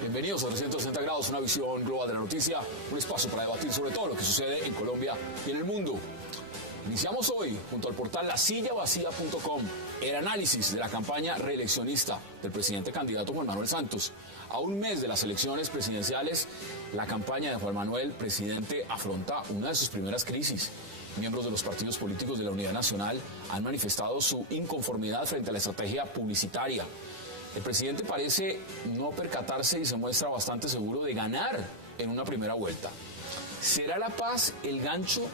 Bienvenidos a 360 grados, una visión global de la noticia, un espacio para debatir sobre todo lo que sucede en Colombia y en el mundo. Iniciamos hoy, junto al portal lasillavacía.com, el análisis de la campaña reeleccionista del presidente candidato Juan Manuel Santos. A un mes de las elecciones presidenciales, la campaña de Juan Manuel, presidente, afronta una de sus primeras crisis. Miembros de los partidos políticos de la Unidad Nacional han manifestado su inconformidad frente a la estrategia publicitaria. El presidente parece no percatarse y se muestra bastante seguro de ganar en una primera vuelta. ¿Será la paz el gancho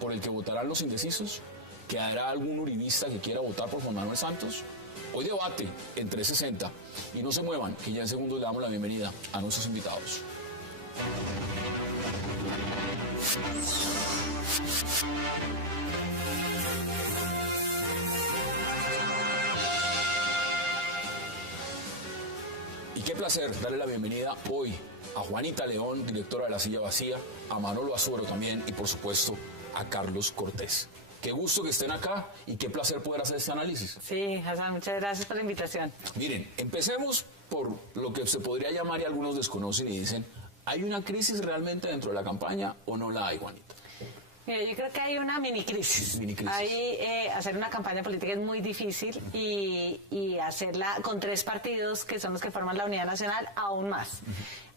por el que votarán los indecisos? ¿Quedará algún uribista que quiera votar por Juan Manuel Santos? Hoy debate en 360. Y no se muevan, que ya en segundos le damos la bienvenida a nuestros invitados. Y qué placer darle la bienvenida hoy a Juanita León, directora de La Silla Vacía, a Manolo Azuero también y por supuesto a Carlos Cortés. Qué gusto que estén acá y qué placer poder hacer este análisis. Sí, Hassan, muchas gracias por la invitación. Miren, empecemos por lo que se podría llamar y algunos desconocen y dicen, ¿hay una crisis realmente dentro de la campaña o no la hay, Juanita? Mira, yo creo que hay una mini crisis. Hacer una campaña política es muy difícil y hacerla con 3 partidos que son los que forman la Unidad Nacional aún más.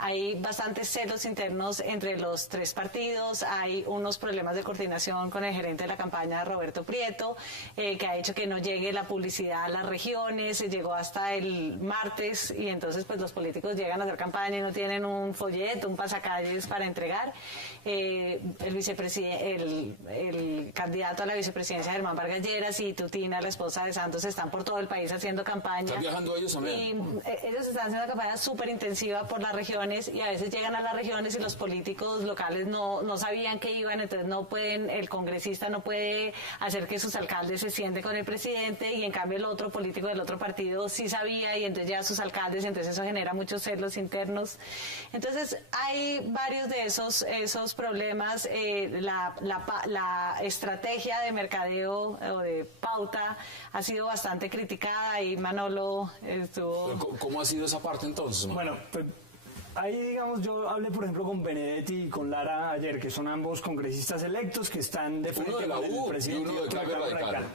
Hay bastantes celos internos entre los 3 partidos, hay unos problemas de coordinación con el gerente de la campaña, Roberto Prieto, que ha hecho que no llegue la publicidad a las regiones, llegó hasta el martes y entonces pues los políticos llegan a hacer campaña y no tienen un folleto, un pasacalles para entregar. El candidato a la vicepresidencia, Germán Vargas Lleras, y Tutina, la esposa de Santos, están por todo el país haciendo campaña. ¿Están viajando ellos también? Y ellos están haciendo una campaña súper intensiva por las regiones y a veces llegan a las regiones y los políticos locales no sabían que iban, entonces no pueden, el congresista no puede hacer que sus alcaldes se sienten con el presidente y en cambio el otro político del otro partido sí sabía y entonces ya sus alcaldes, entonces eso genera muchos celos internos. Entonces hay varios de esos problemas. La estrategia de mercadeo o de pauta ha sido bastante criticada y Manolo estuvo... ¿Cómo ha sido esa parte entonces, Manolo? Bueno, pues ahí, digamos, yo hablé, por ejemplo, con Benedetti y con Lara ayer, que son ambos congresistas electos que están de frente uno de la con el U presidente y uno de Cambio Radical.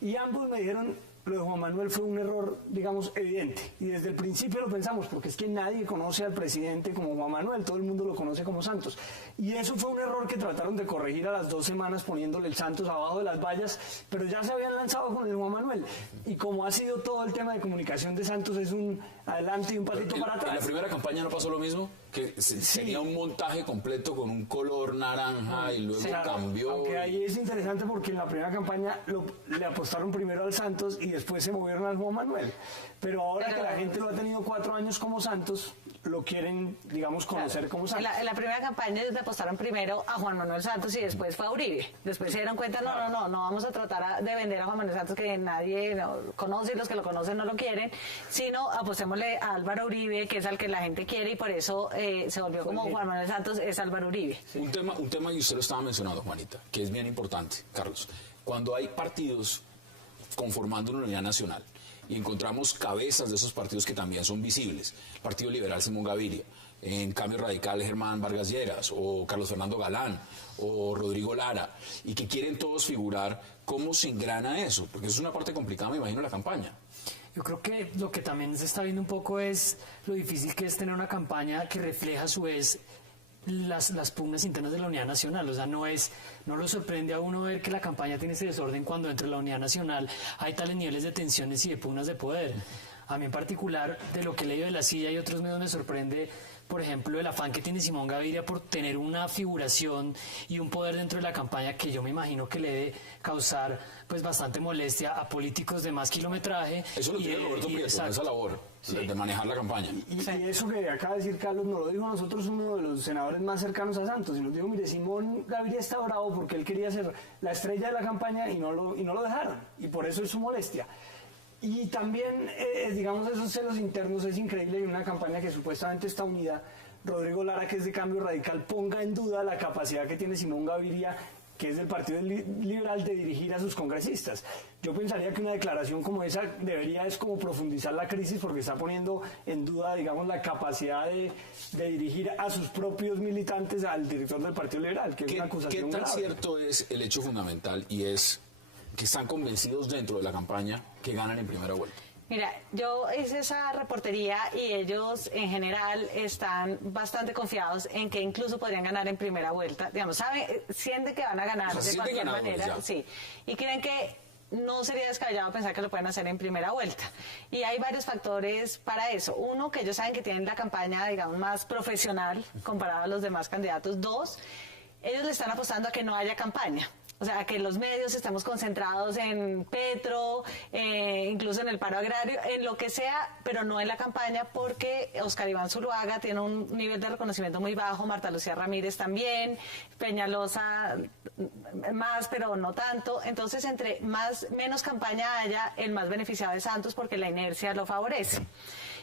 Y ambos me dijeron, lo de Juan Manuel fue un error, digamos, evidente. Y desde el principio lo pensamos, porque es que nadie conoce al presidente como Juan Manuel, todo el mundo lo conoce como Santos. Y eso fue un error que trataron de corregir a las 2 semanas poniéndole el Santos abajo de las vallas, pero ya se habían lanzado con el Juan Manuel. Y como ha sido todo el tema de comunicación de Santos, es un adelante y un pasito para atrás. ¿En la primera campaña no pasó lo mismo? Que tenía un montaje completo con un color naranja y luego cambió. Aunque ahí es interesante porque en la primera campaña le apostaron primero al Santos y después se movieron al Juan Manuel. Pero ahora que la gente lo ha tenido 4 años como Santos, lo quieren, digamos, conocer como Santos. En la primera campaña le apostaron primero a Juan Manuel Santos y después fue a Uribe. Después se dieron cuenta, no vamos a tratar de vender a Juan Manuel Santos que nadie conoce y los que lo conocen no lo quieren, sino apostémosle a Álvaro Uribe, que es al que la gente quiere y por eso se volvió como Juan Manuel Santos, es Álvaro Uribe. Sí. Un tema que usted lo estaba mencionando, Juanita, que es bien importante, Carlos. Cuando hay partidos conformando una unidad nacional y encontramos cabezas de esos partidos que también son visibles, el Partido Liberal Simón Gaviria, en Cambio Radical Germán Vargas Lleras, o Carlos Fernando Galán, o Rodrigo Lara, y que quieren todos figurar, ¿cómo se engrana eso? Porque eso es una parte complicada, me imagino, de la campaña. Yo creo que lo que también se está viendo un poco es lo difícil que es tener una campaña que refleja a su vez las pugnas internas de la Unidad Nacional. O sea, no lo sorprende a uno ver que la campaña tiene ese desorden cuando dentro de la Unidad Nacional hay tales niveles de tensiones y de pugnas de poder. A mí en particular, de lo que he leído de La Silla y otros medios, me sorprende, por ejemplo, el afán que tiene Simón Gaviria por tener una figuración y un poder dentro de la campaña que yo me imagino que le debe causar pues bastante molestia a políticos de más kilometraje. Eso lo tiene Roberto Prieto, esa labor de manejar la campaña. Y eso que acaba de decir Carlos, no lo dijo nosotros uno de los senadores más cercanos a Santos, y nos dijo, mire, Simón Gaviria está bravo porque él quería ser la estrella de la campaña y no lo dejaron, y por eso es su molestia. Y también, digamos, esos celos internos es increíble en una campaña que supuestamente está unida, Rodrigo Lara, que es de Cambio Radical, ponga en duda la capacidad que tiene Simón Gaviria, que es del Partido Liberal, de dirigir a sus congresistas. Yo pensaría que una declaración como esa debería es como profundizar la crisis, porque está poniendo en duda, digamos, la capacidad de dirigir a sus propios militantes al director del Partido Liberal, que es una acusación ¿Qué tan grave. cierto es el hecho fundamental, y es que están convencidos dentro de la campaña que ganan en primera vuelta? Mira, yo hice esa reportería y ellos en general están bastante confiados en que incluso podrían ganar en primera vuelta. Digamos, sienten que van a ganar O sea, de cualquier manera, ya. sí. Y creen que no sería descabellado pensar que lo pueden hacer en primera vuelta. Y hay varios factores para eso. Uno, que ellos saben que tienen la campaña, digamos, más profesional comparado a los demás candidatos. Dos, ellos le están apostando a que no haya campaña. O sea, que los medios estemos concentrados en Petro, incluso en el paro agrario, en lo que sea, pero no en la campaña, porque Óscar Iván Zuluaga tiene un nivel de reconocimiento muy bajo, Marta Lucía Ramírez también, Peñalosa más, pero no tanto. Entonces, entre menos campaña haya, el más beneficiado es Santos, porque la inercia lo favorece.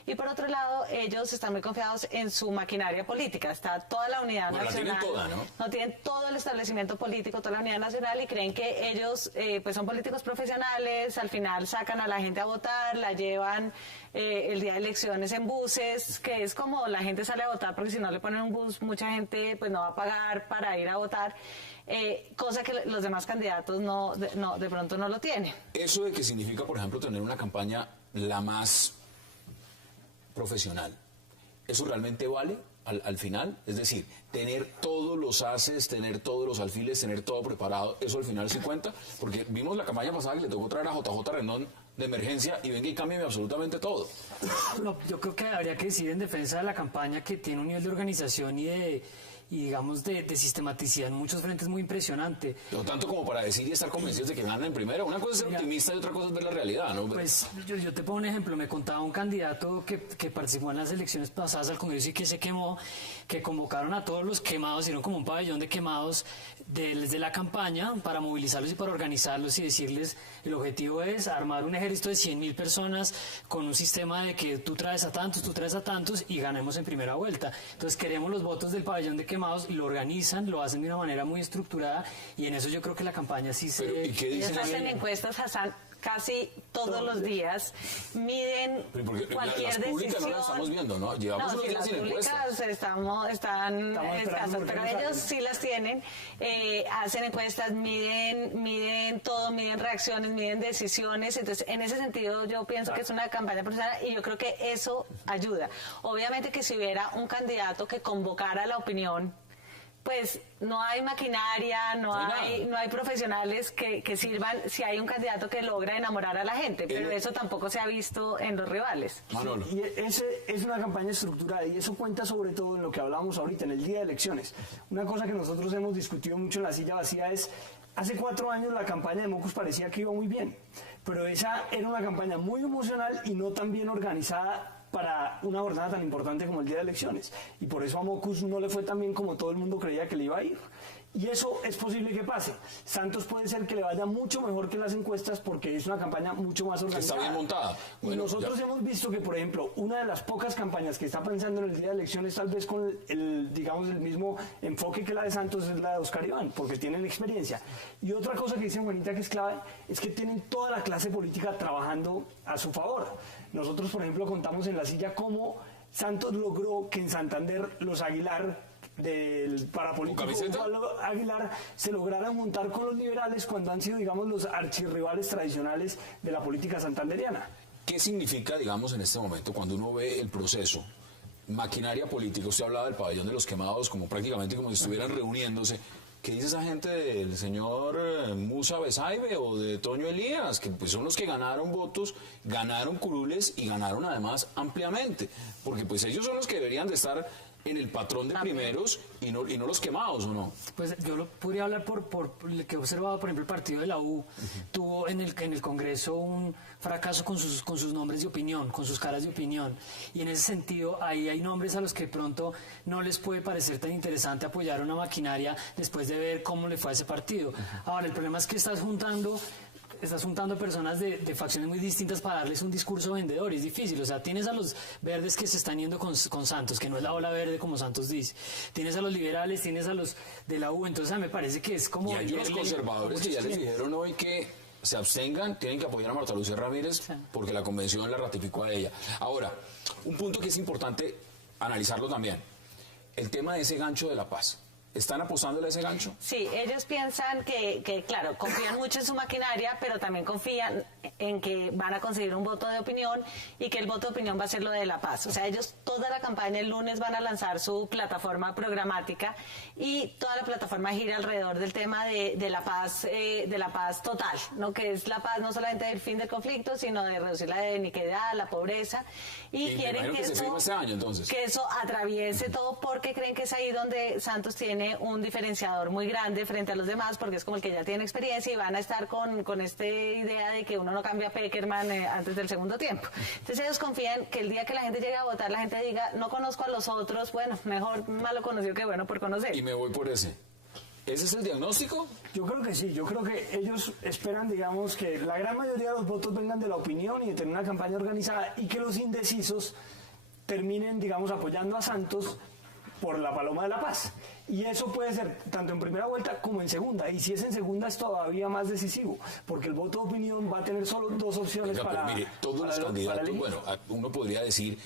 Y por otro lado, ellos están muy confiados en su maquinaria política. Está toda la unidad nacional. La tienen toda, ¿no? No, tienen todo el establecimiento político, toda la unidad nacional, y creen que ellos pues son políticos profesionales. Al final sacan a la gente a votar, la llevan el día de elecciones en buses, que es como la gente sale a votar, porque si no le ponen un bus, mucha gente pues no va a pagar para ir a votar. Cosa que los demás candidatos de pronto no lo tienen. ¿Eso de qué significa, por ejemplo, tener una campaña la más profesional? ¿Eso realmente vale al final? Es decir, tener todos los ases, tener todos los alfiles, tener todo preparado, ¿eso al final sí cuenta? Porque vimos la campaña pasada que le tocó traer a JJ Rendón de emergencia y venga y cámbiame absolutamente todo. No, yo creo que habría que decir en defensa de la campaña que tiene un nivel de organización y digamos de sistematicidad en muchos frentes muy impresionante. No tanto como para decir y estar convencidos de que ganan en primera. Una cosa es ser optimista y otra cosa es ver la realidad, ¿no? Pues yo te pongo un ejemplo. Me contaba un candidato que participó en las elecciones pasadas al Congreso y que se quemó, que convocaron a todos los quemados, hicieron como un pabellón de quemados desde la campaña para movilizarlos y para organizarlos y decirles, el objetivo es armar un ejército de 100.000 personas con un sistema de que tú traes a tantos y ganemos en primera vuelta. Entonces queremos los votos del pabellón de quemados, y lo organizan, lo hacen de una manera muy estructurada, y en eso yo creo que la campaña sí se... Pero, ¿y qué dicen? Ellos hacen encuestas, Hassan, casi todos los días, miden cualquier las públicas decisión. no las estamos viendo, ¿no? Llevamos unos días las sin encuestas. públicas están escasas, pero ellos sí las tienen. Hacen encuestas, miden todo, miden reacciones, miden decisiones. Entonces, en ese sentido, yo pienso que es una campaña profesional, y yo creo que eso ayuda. Obviamente que si hubiera un candidato que convocara la opinión, pues no hay maquinaria, no hay profesionales que sirvan si hay un candidato que logra enamorar a la gente, pero eso tampoco se ha visto en los rivales. Manolo. Y ese es una campaña estructurada, y eso cuenta sobre todo en lo que hablábamos ahorita, en el día de elecciones. Una cosa que nosotros hemos discutido mucho en la silla vacía es, hace 4 años la campaña de Mocus parecía que iba muy bien, pero esa era una campaña muy emocional y no tan bien organizada para una jornada tan importante como el día de elecciones. Y por eso a Mocus no le fue tan bien como todo el mundo creía que le iba a ir. Y eso es posible que pase. Santos puede ser que le vaya mucho mejor que las encuestas, porque es una campaña mucho más organizada. Está bien montada. Y nosotros hemos visto que, por ejemplo, una de las pocas campañas que está pensando en el día de elecciones, tal vez con digamos, el mismo enfoque que la de Santos, es la de Óscar Iván, porque tienen experiencia. Y otra cosa que dice Juanita que es clave, es que tienen toda la clase política trabajando a su favor. Nosotros, por ejemplo, contamos en la silla cómo Santos logró que en Santander los Aguilar, del parapolítico Aguilar, se lograran montar con los liberales cuando han sido, digamos, los archirrivales tradicionales de la política santanderiana. ¿Qué significa, digamos, en este momento, cuando uno ve el proceso, maquinaria política? Usted hablaba del pabellón de los quemados como prácticamente como si estuvieran reuniéndose. ¿Qué dice esa gente del señor Musa Besaibe o de Toño Elías? Que pues son los que ganaron votos, ganaron curules y ganaron además ampliamente. Porque pues ellos son los que deberían de estar en el patrón de primeros y no los quemados, ¿o no? Pues yo lo podría hablar por lo que he observado. Por ejemplo, el partido de la U tuvo en el Congreso un fracaso con sus nombres de opinión, con sus caras de opinión, y en ese sentido ahí hay nombres a los que pronto no les puede parecer tan interesante apoyar una maquinaria después de ver cómo le fue a ese partido. Ahora, el problema es que estás juntando estás juntando personas de facciones muy distintas para darles un discurso vendedor, es difícil. O sea, tienes a los verdes que se están yendo con Santos, que no es la ola verde como Santos dice. Tienes a los liberales, tienes a los de la U, entonces me parece que es como... Y hay unos conservadores que ya les dijeron hoy que se abstengan, tienen que apoyar a Marta Lucía Ramírez porque la convención la ratificó a ella. Ahora, un punto que es importante analizarlo también, el tema de ese gancho de la paz. ¿Están apostándole a ese gancho? Sí, ellos piensan que, claro, confían mucho en su maquinaria, pero también confían en que van a conseguir un voto de opinión y que el voto de opinión va a ser lo de la paz. O sea, ellos toda la campaña el lunes van a lanzar su plataforma programática y toda la plataforma gira alrededor del tema de la paz total, ¿no? Que es la paz no solamente del fin del conflicto, sino de reducir la inequidad, la pobreza. Y quieren que eso, este año, entonces, que eso atraviese todo, porque creen que es ahí donde Santos tiene un diferenciador muy grande frente a los demás, porque es como el que ya tiene experiencia y van a estar con esta idea de que uno no cambia a Pekerman antes del segundo tiempo. Entonces ellos confían que el día que la gente llegue a votar, la gente diga, no conozco a los otros, bueno, mejor malo conocido que bueno por conocer. Y me voy por ese. ¿Ese es el diagnóstico? Yo creo que sí, yo creo que ellos esperan, digamos, que la gran mayoría de los votos vengan de la opinión y de tener una campaña organizada y que los indecisos terminen, digamos, apoyando a Santos por la Paloma de la Paz. Y eso puede ser tanto en primera vuelta como en segunda. Y si es en segunda es todavía más decisivo, porque el voto de opinión va a tener solo dos opciones. Oiga, para... Pero mire, todos los candidatos, bueno, uno podría decir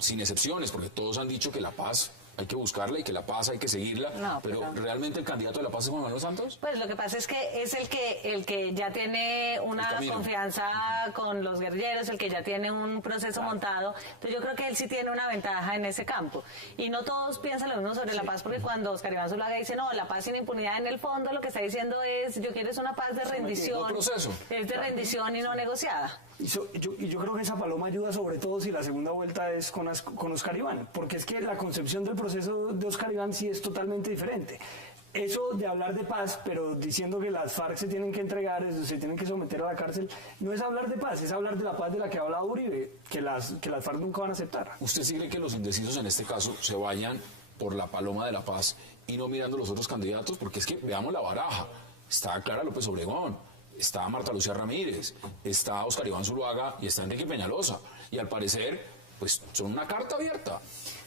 sin excepciones, porque todos han dicho que la paz hay que buscarla y que la paz hay que seguirla, no, pero ¿realmente el candidato de la paz es Juan Manuel Santos? Pues lo que pasa es que es el que ya tiene una confianza con los guerrilleros, el que ya tiene un proceso montado. Entonces yo creo que él sí tiene una ventaja en ese campo. Y no todos piensan lo mismo sobre la paz, porque cuando Oscar Iván Zuluaga dice, no, la paz sin impunidad, en el fondo lo que está diciendo es, yo quiero es una paz de rendición. Es de rendición y no negociada. Y yo creo que esa paloma ayuda sobre todo si la segunda vuelta es con Oscar Iván, porque es que la concepción del proceso de Oscar Iván sí es totalmente diferente. Eso de hablar de paz, pero diciendo que las FARC se tienen que entregar, se tienen que someter a la cárcel, no es hablar de paz, es hablar de la paz de la que ha hablado Uribe, que las FARC nunca van a aceptar. ¿Usted sí cree que los indecisos en este caso se vayan por la Paloma de la Paz y no mirando los otros candidatos? Porque es que veamos la baraja. Está Clara López Obregón, está Marta Lucía Ramírez, está Oscar Iván Zuluaga y está Enrique Peñalosa. Y al parecer, pues son una carta abierta.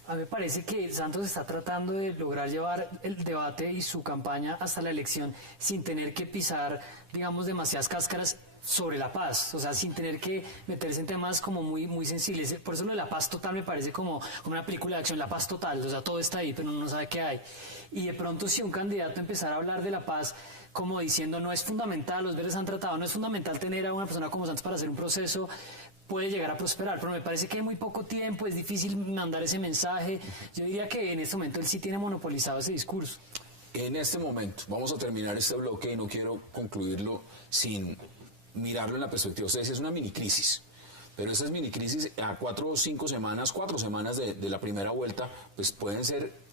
A mí me parece que Santos está tratando de lograr llevar el debate y su campaña hasta la elección sin tener que pisar, digamos, demasiadas cáscaras sobre la paz, o sea, sin tener que meterse en temas como muy sensibles. Por eso lo de la paz total me parece como una película de acción, la paz total, o sea, todo está ahí, pero uno no sabe qué hay. Y de pronto si un candidato empezara a hablar de la paz como diciendo no es fundamental, los verdes han tratado, no es fundamental tener a una persona como Santos para hacer un proceso, puede llegar a prosperar, pero me parece que hay muy poco tiempo, es difícil mandar ese mensaje. Yo diría que en este momento él sí tiene monopolizado ese discurso. En este momento, vamos a terminar este bloque y no quiero concluirlo sin mirarlo en la perspectiva. Ustedes es una mini crisis, pero esas mini crisis a 4 o 5 semanas, 4 semanas de la primera vuelta, pues pueden ser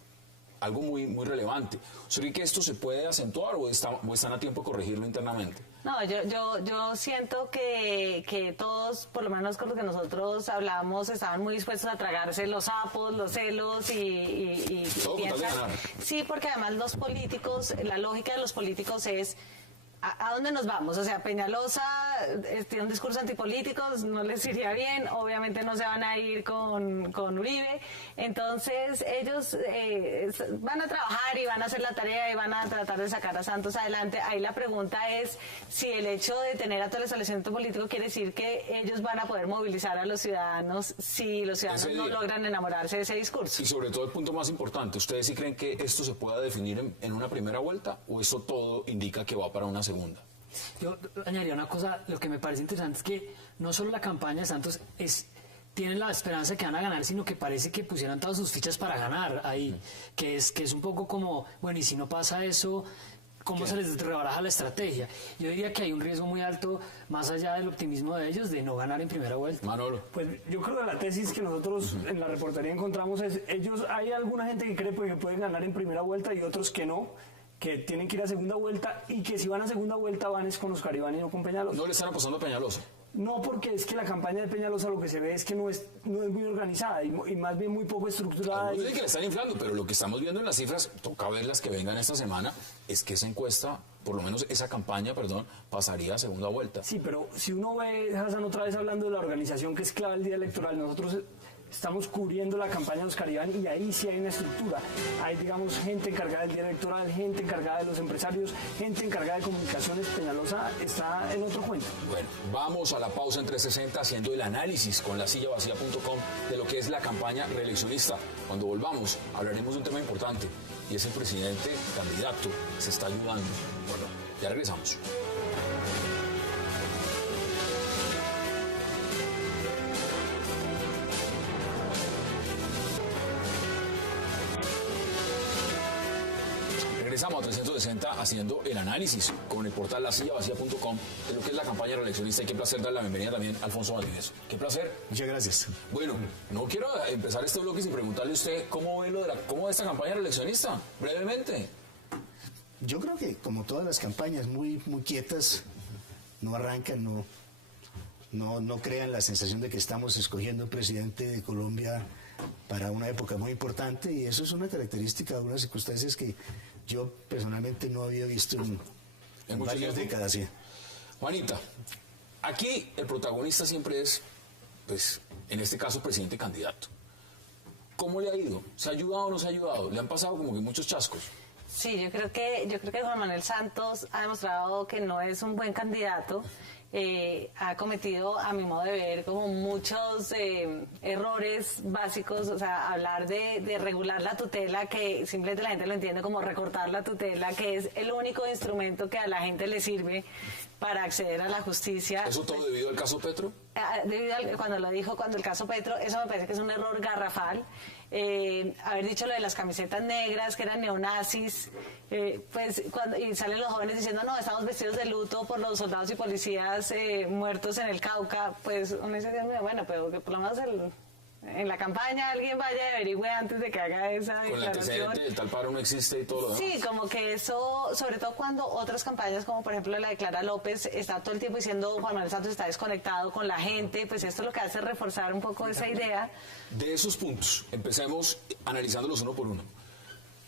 algo muy relevante. ¿Usted cree que esto se puede acentuar o están a tiempo de corregirlo internamente? No, yo siento que todos, por lo menos con lo que nosotros hablábamos, estaban muy dispuestos a tragarse los sapos, los celos y todo piensan, con tal de ganar. sí, porque además los políticos, la lógica de los políticos es ¿a dónde nos vamos? O sea, Peñalosa tiene un discurso antipolítico, no les iría bien, obviamente no se van a ir con Uribe, entonces ellos van a trabajar y van a hacer la tarea y van a tratar de sacar a Santos adelante. Ahí la pregunta es si el hecho de tener a todo el establecimiento político quiere decir que ellos van a poder movilizar a los ciudadanos si los ciudadanos no logran enamorarse de ese discurso. Y sobre todo el punto más importante, ¿ustedes sí creen que esto se pueda definir en una primera vuelta o eso todo indica que va para una segunda? Yo añadiría una cosa, lo que me parece interesante es que no solo la campaña de Santos tienen la esperanza de que van a ganar, sino que parece que pusieran todas sus fichas para ganar ahí, que es un poco como, bueno, y si no pasa eso, ¿cómo se les rebaraja la estrategia? Yo diría que hay un riesgo muy alto, más allá del optimismo de ellos, de no ganar en primera vuelta. Manolo. Pues yo creo que la tesis que nosotros en la reportería encontramos es, hay alguna gente que cree que pueden ganar en primera vuelta y otros que no, que tienen que ir a segunda vuelta y que si van a segunda vuelta van es con Oscar Iván y no con Peñalosa. ¿No le están apostando a Peñalosa? No, porque es que la campaña de Peñalosa lo que se ve es que no es muy organizada y más bien muy poco estructurada. No sé que le están inflando, pero lo que estamos viendo en las cifras, toca ver las que vengan esta semana, es que esa encuesta por lo menos esa campaña, perdón, pasaría a segunda vuelta. Sí, pero si uno ve, Hassan, otra vez hablando de la organización que es clave el día electoral, nosotros estamos cubriendo la campaña de Oscar Iván y ahí sí hay una estructura. Hay, digamos, gente encargada del día electoral, gente encargada de los empresarios, gente encargada de comunicaciones. Peñalosa está en otro cuento. Bueno, vamos a la pausa en 360 haciendo el análisis con lasillavacía.com de lo que es la campaña reeleccionista. Cuando volvamos hablaremos de un tema importante y es el presidente candidato se está ayudando. Bueno, ya regresamos. Regresamos a 360 haciendo el análisis con el portal lasillavacía.com de lo que es la campaña reeleccionista y qué placer dar la bienvenida también a Alfonso Valdivieso. Qué placer. Muchas gracias. Bueno, no quiero empezar este bloque sin preguntarle a usted cómo ve cómo ve esta campaña reeleccionista, brevemente. Yo creo que como todas las campañas muy quietas, no arrancan, no crean la sensación de que estamos escogiendo un presidente de Colombia para una época muy importante, y eso es una característica de unas circunstancias que yo personalmente no había visto en varias décadas. Sí. Juanita, aquí el protagonista siempre es, pues, en este caso, presidente candidato. ¿Cómo le ha ido? ¿Se ha ayudado o no se ha ayudado? Le han pasado como que muchos chascos. Sí, yo creo que Juan Manuel Santos ha demostrado que no es un buen candidato. Ha cometido, a mi modo de ver, como muchos errores básicos, o sea, hablar de regular la tutela, que simplemente la gente lo entiende como recortar la tutela, que es el único instrumento que a la gente le sirve para acceder a la justicia. ¿Eso todo debido al caso Petro? Cuando el caso Petro, eso me parece que es un error garrafal. Haber dicho lo de las camisetas negras, que eran neonazis, y salen los jóvenes diciendo, no, estamos vestidos de luto por los soldados y policías muertos en el Cauca, pues uno dice, Dios mío, bueno, pero que por lo menos en la campaña alguien vaya y averigüe antes de que haga esa declaración. Con el antecedente, el tal paro no existe y todo lo demás. Sí, como que eso, sobre todo cuando otras campañas, como por ejemplo la de Clara López, está todo el tiempo diciendo Juan Manuel Santos está desconectado con la gente, pues esto lo que hace es reforzar un poco esa idea. De esos puntos, empecemos analizándolos uno por uno.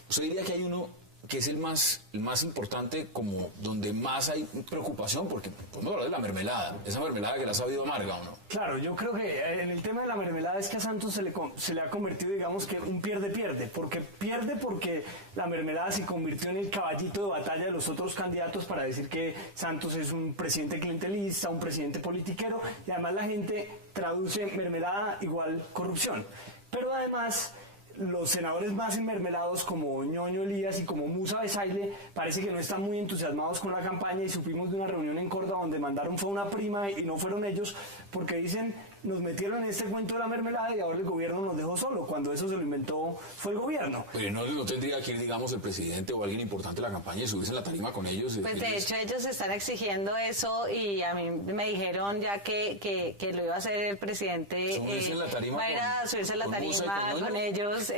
¿Usted diría que hay uno que es el más importante, como donde más hay preocupación? Porque podemos hablar de la mermelada, esa mermelada que la ha sabido amarga, ¿o no? Claro, yo creo que en el tema de la mermelada es que a Santos se le ha convertido, digamos, que un pierde-pierde, porque la mermelada se convirtió en el caballito de batalla de los otros candidatos para decir que Santos es un presidente clientelista, un presidente politiquero, y además la gente traduce mermelada igual corrupción. Pero además, los senadores más enmermelados como Ñoño Elías y como Musa Besaile parece que no están muy entusiasmados con la campaña, y supimos de una reunión en Córdoba donde mandaron fue una prima y no fueron ellos, porque dicen, nos metieron en este cuento de la mermelada y ahora el gobierno nos dejó solo, cuando eso se lo inventó fue el gobierno. Pero no tendría que ir, digamos, el presidente o alguien importante de la campaña y subirse en la tarima con ellos. Pues de hecho ellos están exigiendo eso, y a mí me dijeron ya que lo iba a hacer el presidente. Subirse en la tarima va a ir a subirse en la tarima con ellos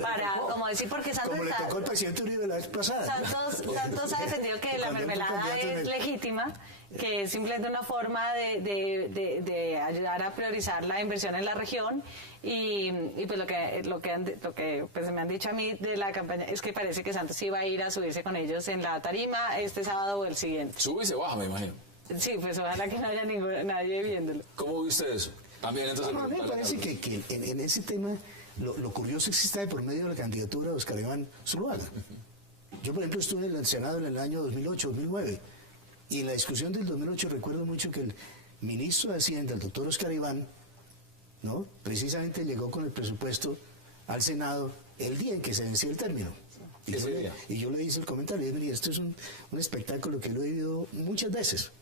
para, como decir, porque Santos como le tocó al presidente Uribe la vez pasada. Santos ha defendido que la mermelada es legítima, que es simplemente una forma de ayudar a priorizar la inversión en la región, y pues lo que pues me han dicho a mí de la campaña es que parece que Santos iba a ir a subirse con ellos en la tarima este sábado o el siguiente. Sube y se baja, me imagino. Sí, pues ojalá que no haya nadie viéndolo. ¿Cómo viste eso? También entonces... A mí me parece que en ese tema lo curioso es que está de por medio de la candidatura de Oscar Iván Zuluaga. Yo, por ejemplo, estuve en el Senado en el año 2008-2009, y en la discusión del 2008 recuerdo mucho que el ministro de Hacienda, el doctor Oscar Iván, ¿no?, precisamente llegó con el presupuesto al Senado el día en que se vencía el término. Y yo le hice el comentario, y esto es un espectáculo que lo he vivido muchas veces.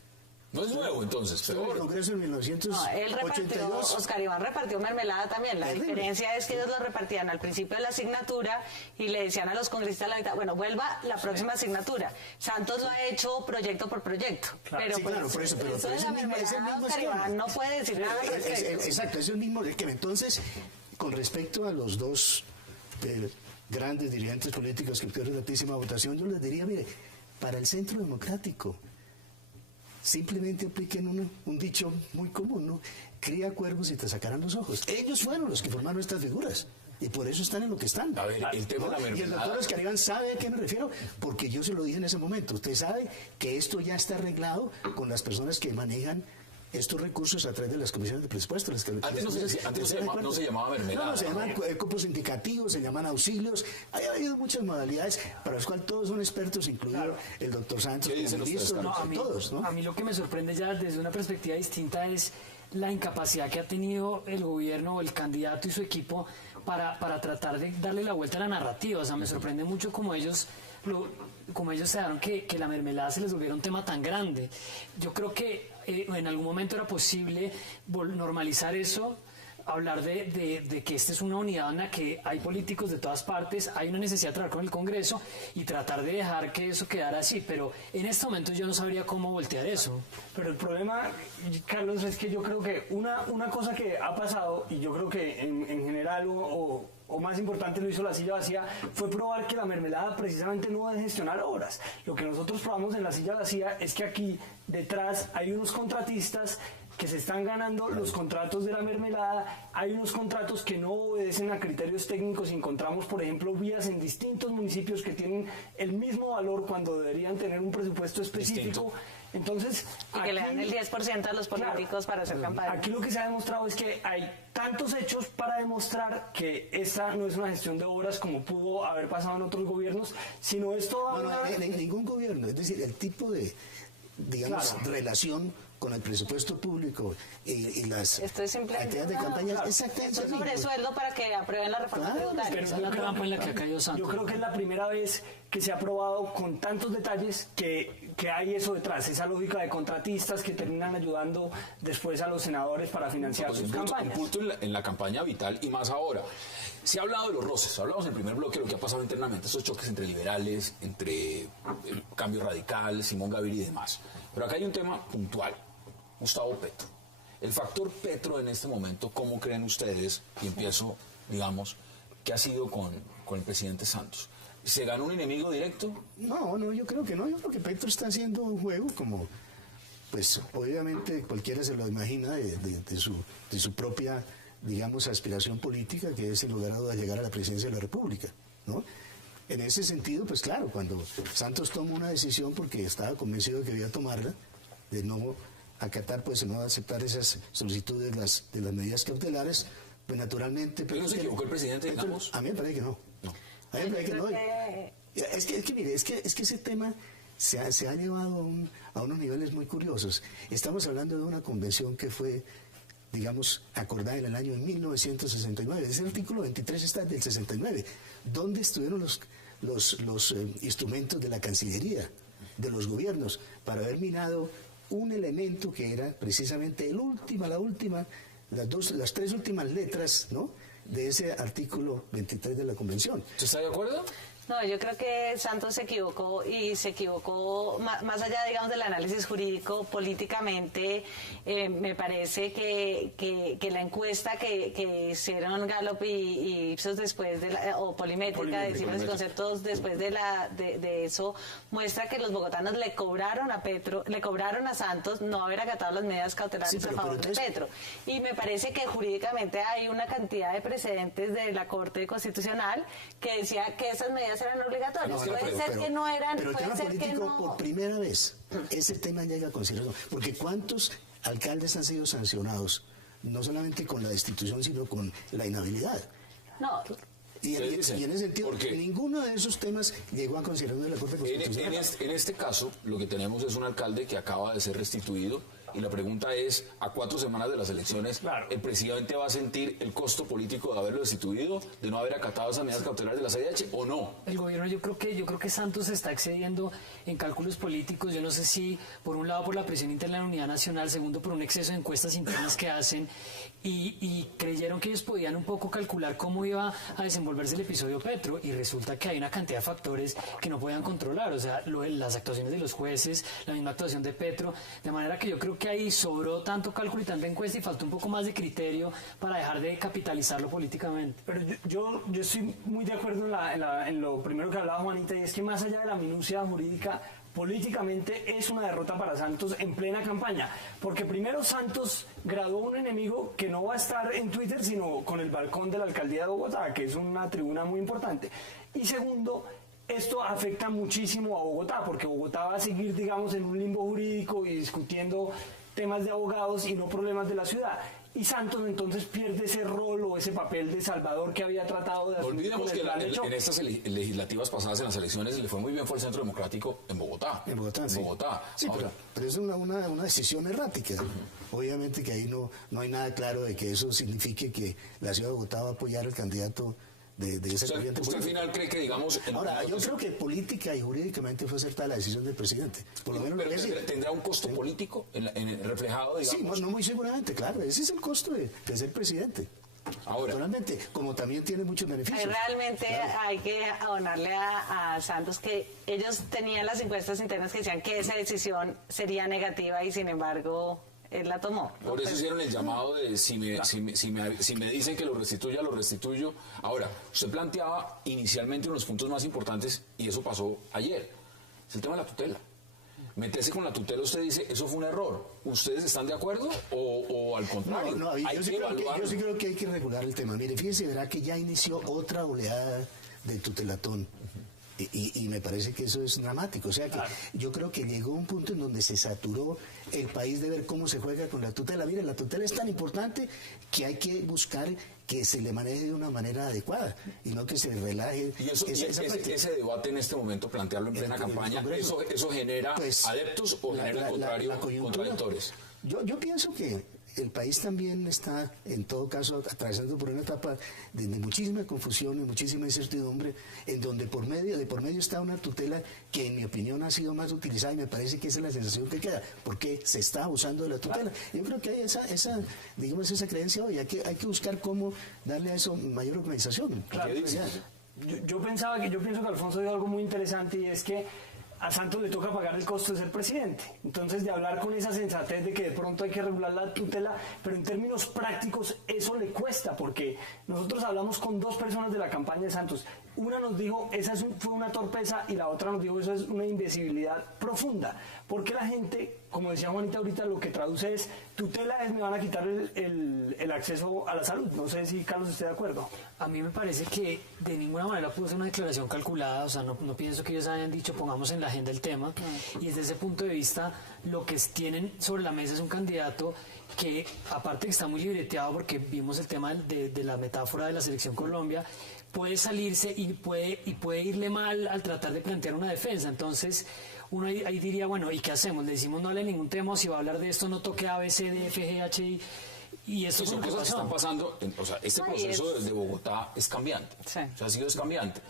No es nuevo, entonces. Fue en el Congreso en 1982. Oscar Iván repartió mermelada también. La diferencia es que ellos lo repartían al principio de la asignatura y le decían a los congresistas a la mitad, bueno, vuelva la próxima asignatura. Santos lo ha hecho proyecto por proyecto. Claro, pero sí, pues, claro, por eso, pero es el mismo Oscar Iván no puede decir nada al respecto. Exacto, es el mismo esquema. Entonces, con respecto a los dos grandes dirigentes políticos que obtuvieron altísima votación, yo les diría, mire, para el Centro Democrático, simplemente apliquen un dicho muy común, ¿no? Cría cuervos y te sacarán los ojos. Ellos fueron los que formaron estas figuras. Y por eso están en lo que están. A ver, el tema de la Y el mermelada. doctor Oscar Iván sabe a qué me refiero, porque yo se lo dije en ese momento. Usted sabe que esto ya está arreglado con las personas que manejan estos recursos a través de las comisiones de presupuesto. Antes no se llamaba mermelada. No, se llaman cupos indicativos, se llaman auxilios. Ha habido muchas modalidades para las cuales todos son expertos, incluido el doctor Santos, ¿Qué dicen como ministro, ustedes, todos, ¿no? A mí lo que me sorprende ya desde una perspectiva distinta es la incapacidad que ha tenido el gobierno o el candidato y su equipo para tratar de darle la vuelta a la narrativa. O sea, me sorprende mucho como ellos se dieron que la mermelada se les volviera un tema tan grande. Yo creo que en algún momento era posible normalizar eso, hablar de que esta es una unidad en la que hay políticos de todas partes, hay una necesidad de trabajar con el Congreso y tratar de dejar que eso quedara así, pero en este momento yo no sabría cómo voltear eso. Pero el problema, Carlos, es que yo creo que una cosa que ha pasado, y yo creo que en general o más importante lo hizo la silla vacía, fue probar que la mermelada precisamente no va a gestionar obras. Lo que nosotros probamos en la silla vacía es que aquí detrás hay unos contratistas que se están ganando los contratos de la mermelada, hay unos contratos que no obedecen a criterios técnicos y encontramos, por ejemplo, vías en distintos municipios que tienen el mismo valor cuando deberían tener un presupuesto específico. Distinto. Entonces, Y que le dan el 10% a los políticos para hacer campaña. Aquí lo que se ha demostrado es que hay tantos hechos para demostrar que esta no es una gestión de obras como pudo haber pasado en otros gobiernos, sino es toda Ningún gobierno. Es decir, el tipo de, digamos, relación con el presupuesto público y las Esto es simplemente actividades de campaña. Exactamente. Esto es sobresueldo para que aprueben la reforma tributaria. Pero Esa es la trampa en la que ha caído Santos. yo creo que es la primera vez que se ha probado con tantos detalles que hay eso detrás, esa lógica de contratistas que terminan ayudando después a los senadores para financiar Pues sus un campañas. punto en la campaña vital y más ahora. Se ha hablado de los roces, hablamos en el primer bloque de lo que ha pasado internamente, esos choques entre liberales, entre el Cambio Radical, Simón Gaviria y demás. Pero acá hay un tema puntual, Gustavo Petro. El factor Petro en este momento, ¿cómo creen ustedes? Y empiezo, digamos, ¿qué ha sido con el presidente Santos? ¿Se ganó un enemigo directo? No, yo creo que no. Yo creo que Petro está haciendo un juego como, pues, obviamente cualquiera se lo imagina de su propia, digamos, aspiración política, que es, en lugar a dudas, llegar a la presidencia de la República, ¿no? En ese sentido, pues claro, cuando Santos toma una decisión, porque estaba convencido de que debía tomarla, de no acatar, pues, no aceptar esas solicitudes de las medidas cautelares, pues naturalmente... ¿Pero no se equivocó el presidente, digamos? A mí me parece que no. A mí me parece que no. Mire, es que ese tema se ha llevado a unos niveles muy curiosos. Estamos hablando de una convención que fue, digamos, acordada en el año 1969. Ese artículo 23 está del 69. ¿Dónde estuvieron los instrumentos de la Cancillería, de los gobiernos, para haber minado un elemento que era precisamente las tres últimas letras, ¿no?, de ese artículo 23 de la Convención? ¿Usted está de acuerdo? No, yo creo que Santos se equivocó y se equivocó más allá, digamos, del análisis jurídico, políticamente. Me parece que la encuesta que hicieron Gallup y Ipsos después o Polimétrica, de cifras y conceptos después de eso, muestra que los bogotanos le cobraron a Petro, le cobraron a Santos no haber acatado las medidas cautelares a favor de Petro. Y me parece que jurídicamente hay una cantidad de precedentes de la Corte Constitucional que decía que esas medidas eran obligatorias. Puede ser que no eran, pero el puede tema ser que político, no. por primera vez, ese tema llega a consideración. Porque ¿cuántos alcaldes han sido sancionados? No solamente con la destitución, sino con la inhabilidad. No. Y en ese sentido, Porque ninguno de esos temas llegó a consideración de la Corte Constitucional. En este caso, lo que tenemos es un alcalde que acaba de ser restituido y la pregunta es, a 4 semanas de las elecciones, Claro. ¿el presidente va a sentir el costo político de haberlo destituido, de no haber acatado esas medidas cautelares de la CIDH o no? El gobierno, yo creo que Santos se está excediendo en cálculos políticos. Yo no sé si por un lado por la presión interna de la unidad nacional, segundo por un exceso de encuestas internas que hacen y creyeron que ellos podían un poco calcular cómo iba a desenvolverse el episodio Petro y resulta que hay una cantidad de factores que no podían controlar, o sea, las actuaciones de los jueces, la misma actuación de Petro, de manera que yo creo que ahí sobró tanto cálculo y tanta encuesta y faltó un poco más de criterio para dejar de capitalizarlo políticamente. Pero yo estoy muy de acuerdo en lo primero que hablaba Juanita, y es que más allá de la minucia jurídica, políticamente es una derrota para Santos en plena campaña, porque primero Santos graduó un enemigo que no va a estar en Twitter, sino con el balcón de la alcaldía de Bogotá, que es una tribuna muy importante. Y segundo, esto afecta muchísimo a Bogotá, porque Bogotá va a seguir, digamos, en un limbo jurídico y discutiendo temas de abogados y no problemas de la ciudad. Y Santos entonces pierde ese rol o ese papel de salvador que había tratado de asumir. No olvidemos que en estas legislativas pasadas, en las elecciones, le fue muy bien, fue el Centro Democrático en Bogotá. En Bogotá, sí. Sí, ahora, pero es una decisión errática. Obviamente que ahí no hay nada claro de que eso signifique que la ciudad de Bogotá va a apoyar al candidato de esa corriente. ¿Usted al final cree que, digamos... Ahora, yo creo que política y jurídicamente fue acertada la decisión del presidente. Por lo menos pero ¿tendrá un costo político en reflejado, digamos? Sí, no muy seguramente, claro. Ese es el costo de ser presidente. Ahora, naturalmente, como también tiene muchos beneficios. Realmente hay que abonarle a Santos que ellos tenían las encuestas internas que decían que esa decisión sería negativa y sin embargo... él la tomó. Por eso hicieron el llamado de si me dicen que lo restituya, lo restituyo. Ahora, usted planteaba inicialmente unos puntos más importantes y eso pasó ayer. Es el tema de la tutela. Meterse con la tutela, usted dice, eso fue un error. ¿Ustedes están de acuerdo o al contrario? Yo sí creo que hay que regular el tema. Mire, fíjese, verá que ya inició otra oleada de tutelatón. Y me parece que eso es dramático. O sea que yo creo que llegó un punto en donde se saturó el país de ver cómo se juega con la tutela. Mire, la tutela es tan importante que hay que buscar que se le maneje de una manera adecuada y no que se relaje. Y ese debate en este momento, plantearlo en plena campaña, ¿eso genera adeptos o genera al contrario contradictores? Yo pienso que el país también está, en todo caso, atravesando por una etapa de muchísima confusión y muchísima incertidumbre, en donde por medio está una tutela que, en mi opinión, ha sido más utilizada y me parece que esa es la sensación que queda, porque se está abusando de la tutela. Yo creo que hay esa creencia hoy, hay que buscar cómo darle a eso mayor organización. Claro, yo pienso que Alfonso dijo algo muy interesante y es que a Santos le toca pagar el costo de ser presidente. Entonces, de hablar con esa sensatez de que de pronto hay que regular la tutela, pero en términos prácticos eso le cuesta, porque nosotros hablamos con dos personas de la campaña de Santos. Una nos dijo, fue una torpeza, y la otra nos dijo, eso es una invisibilidad profunda. Porque la gente, como decía Juanita ahorita, lo que traduce es, tutela es me van a quitar el acceso a la salud. No sé si Carlos esté de acuerdo. A mí me parece que de ninguna manera pudo ser una declaración calculada, o sea, no pienso que ellos hayan dicho pongamos en la agenda el tema, y desde ese punto de vista lo que tienen sobre la mesa es un candidato que, aparte que está muy libreteado porque vimos el tema de la metáfora de la Selección Colombia, puede salirse y puede irle mal al tratar de plantear una defensa. Entonces uno ahí diría, bueno, ¿y qué hacemos? Le decimos no hable ningún tema, o si va a hablar de esto no toque A, B, C, D, F, G, H, I. Y eso son cosas que están pasando. O sea, este proceso desde Bogotá es cambiante. Sí. O sea, ha sido cambiante.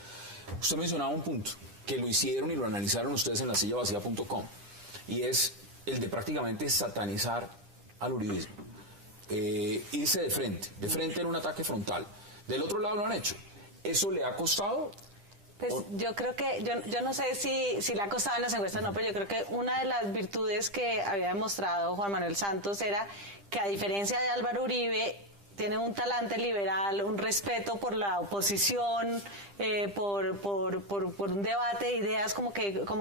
Usted mencionaba un punto que lo hicieron y lo analizaron ustedes en lasillavacía.com, y es el de prácticamente satanizar al uribismo. Irse de frente en un ataque frontal. Del otro lado lo han hecho. ¿Eso le ha costado? Pues yo creo que, yo no sé si le ha costado en las encuestas, no, pero yo creo que una de las virtudes que había demostrado Juan Manuel Santos era que, a diferencia de Álvaro Uribe, tiene un talante liberal, un respeto por la oposición, por un debate de ideas, como